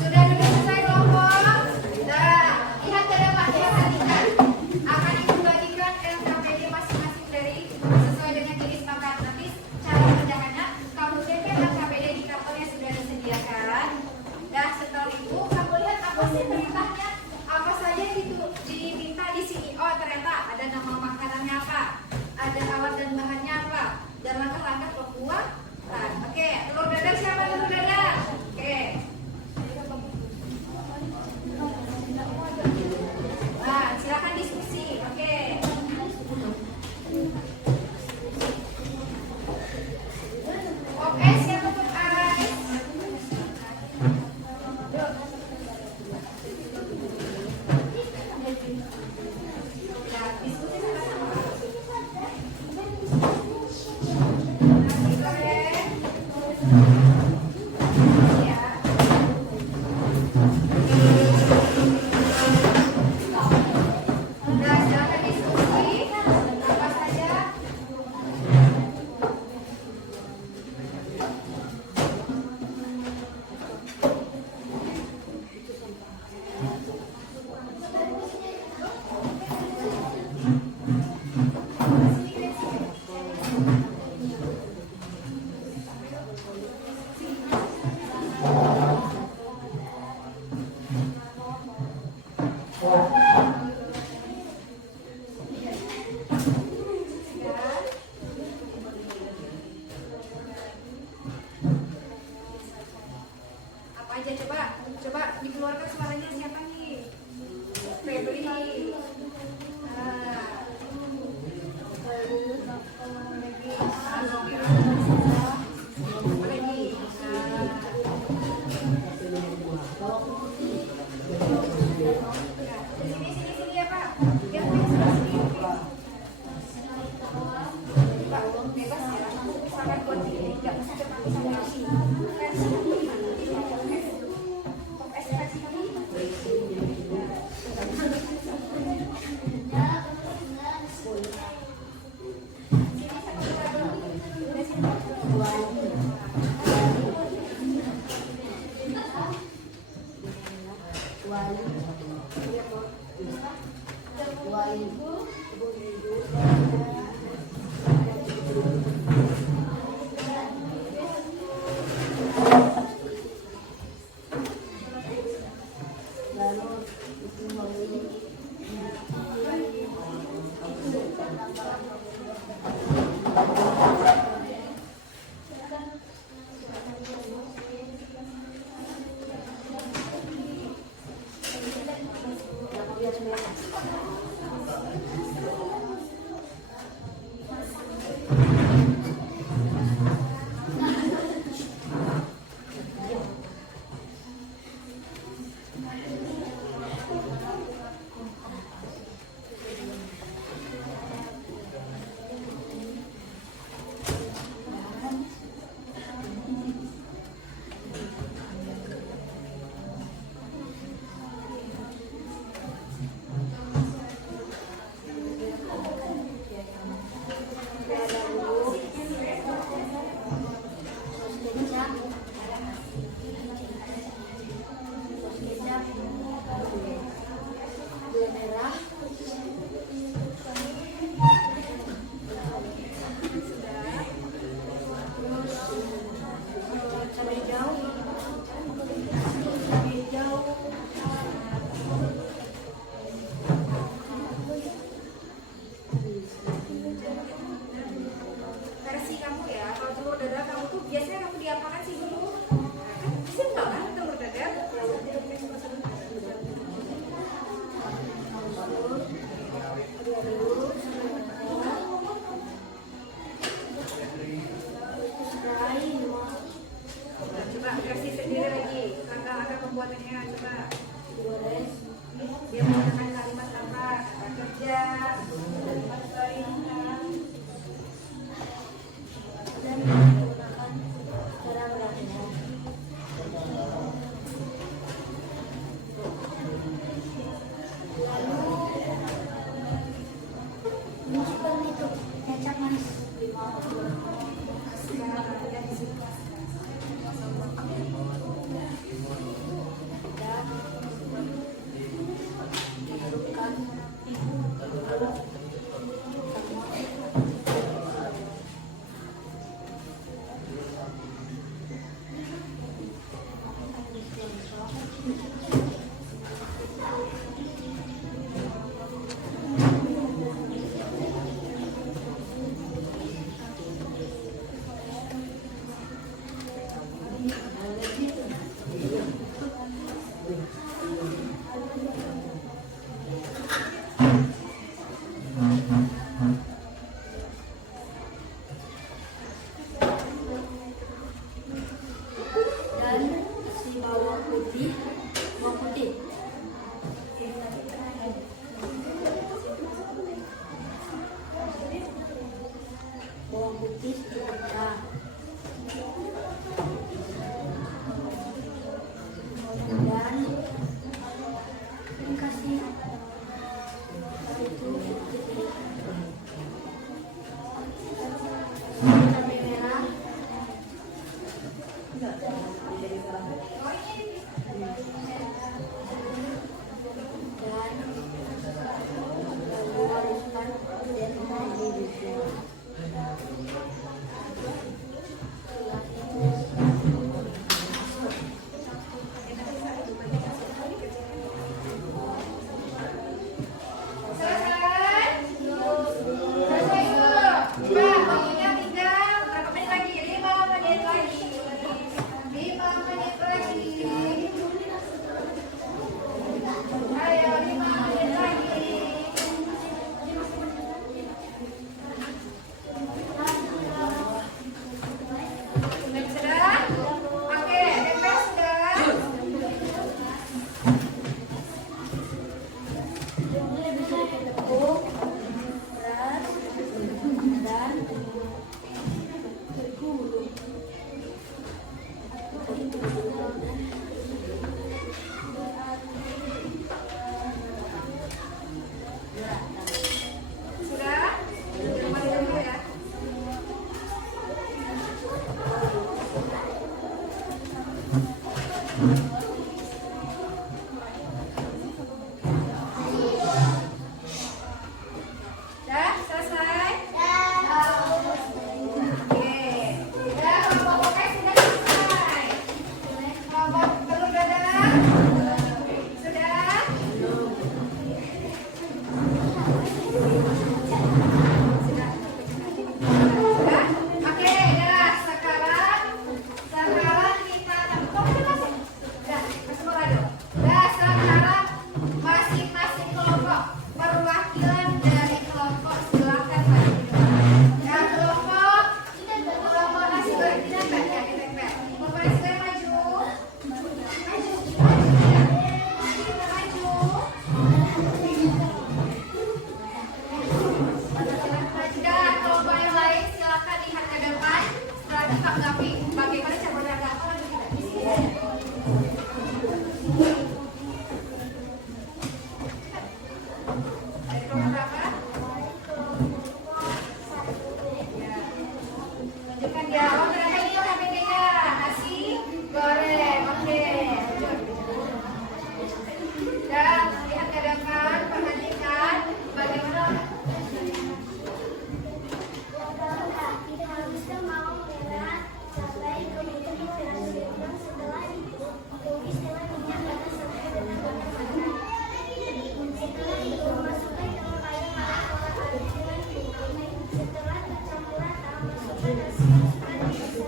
Sudah duduk selesai kelompok. Nah, lihat ke depan, perhatikan. Akan ibu bagikan LKPD masing-masing dari sesuai dengan jenis makan. Nanti cara pecahannya, kamu tempel LKPD di karton yang sudah disediakan. Dan setelah itu, kamu lihat apa sih perintahnya, apa saja yang diminta di sini. Oh, ternyata ada nama makanannya apa, ada alat dan bahannya apa, dan langkah-langkah pembuatan. Oke, telur dadar siapa telur dadar? Oke. Nah, silakan diskusi. Oke. Pop es yang untuk ice. Ya, diskusi sama-sama. Nasi goreng. Ya. Nah, silakan diskusi. Apa saja? Apa aja coba dikeluarkan suaranya siapa nih? Febri. Nah. Apa lagi? Sini ya Pak. Ya Pak, sini. Pak, bebas ya. Sangat buat sini. Nggak mesti cepat sampai sini. Versi gimana? Pop es versi dadar kamu tuh biasanya kamu diapakan sih dulu? Kan simpel kan telur dadar? Coba kasih sendiri lagi langkah-langkah pembuatannya, coba. Dia menggunakan kalimat apa? Kata kerja. Setelah tercampur rata, masukkan nasi.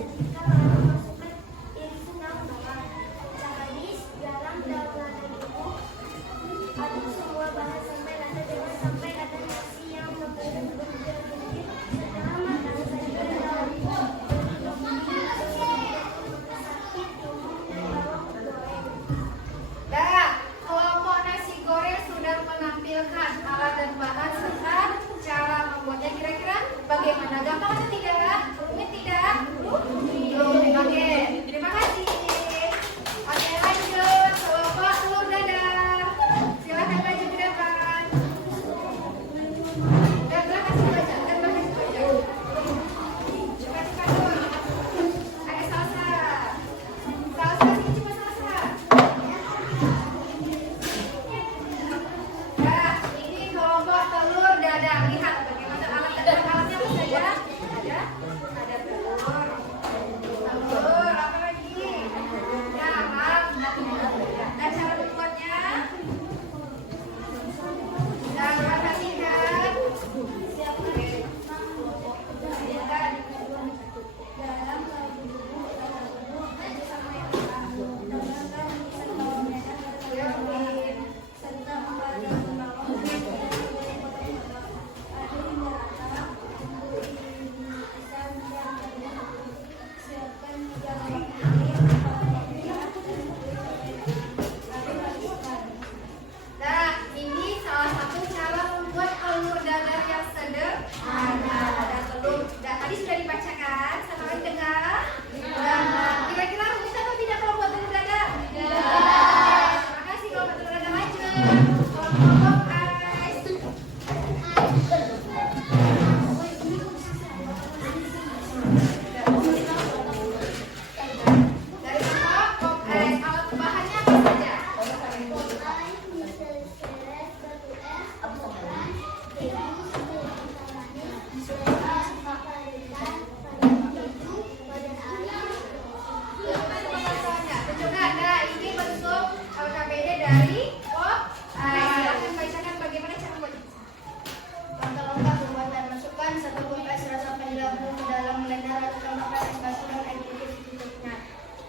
harus tambahkan es batu dan air putih secukupnya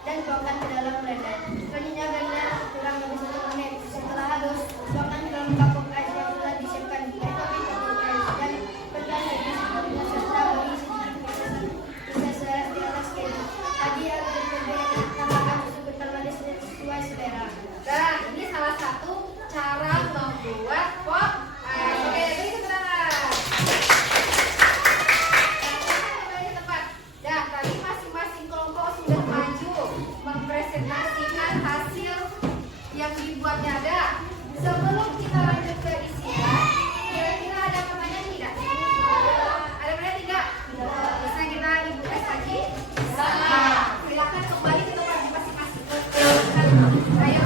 dan tuangkan ke dalam blender. Selanjutnya blender kurang lebih 1 menit. Setelah halus, tuangkan ke dalam kapuk es yang telah disiapkan. Air kopi kapuk es dan pelan lagi secukupnya serta beri sedikit seras di atas keju. Tadi agar berbeda, tambahkan susu kental manis sesuai selera. Nah, ini salah satu cara membuat pop ice. Oke, beri tepuk tangan. Kembali ke tempat. Nah, tadi masing-masing kelompok sudah maju mempresentasikan hasil yang dibuatnya. Ada. Sebelum kita lanjut ke isian, kira-kira ada pertanyaan tidak? Ada pertanyaan tidak? Bisa kita ibu tes lagi? Bisa. Silakan kembali ke tempat masing-masing. Ayo.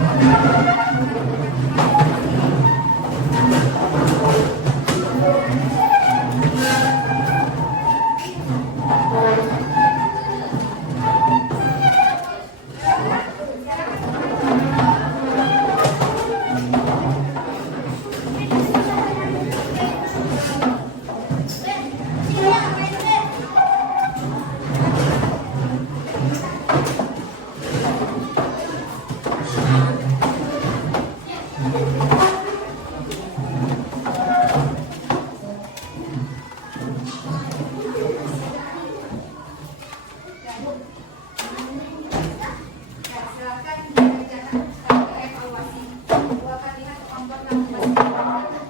Silakan dikerjakan sebagai evaluasi. Gua akan lihat kelompok yang silakan dikerjakan.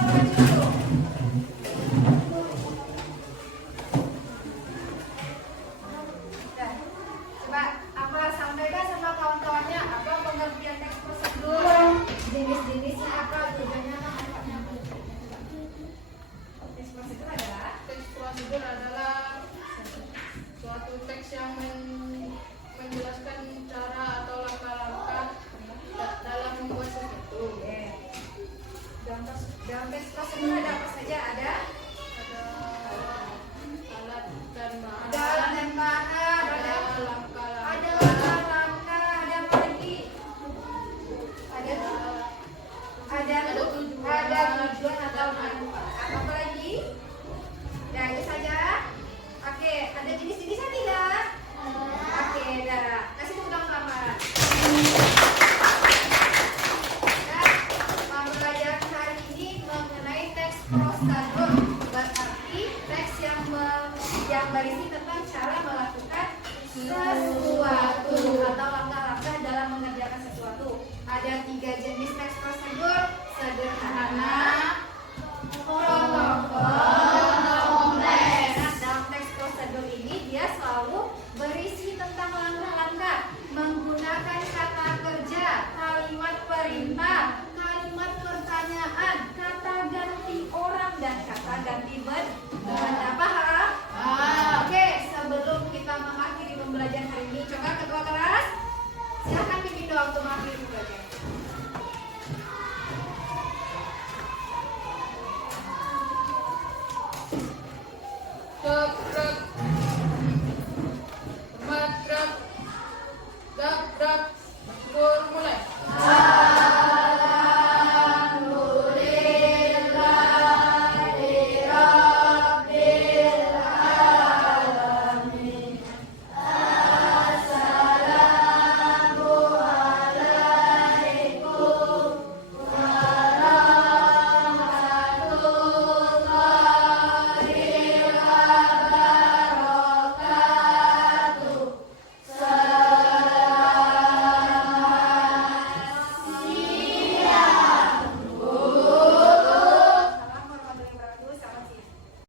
atau maju? Nah, coba apa sampaikan sama kawan-kawannya apa pengertian teks prosedur, jenis-jenisnya apa, tujuannya apa. Teks prosedur adalah Teks prosedur adalah suatu teks yang menjelaskan cara atau langkah-langkah dalam membuat sesuatu. dalam teks prosedur ada apa saja? Ada Ada alat dan bahan, ada alat dan bahan, ada ada langkah-langkah, langkah-langkah, ada apa lagi? Ada tujuan atau manfaat. Apa lagi? Nah, itu saja. Oke, ada jenis-jenisnya tidak? Oke, dah. Kasih tepuk tangan selamat. Nah, pembelajaran hari ini mengenai teks prosedur berarti teks yang berisi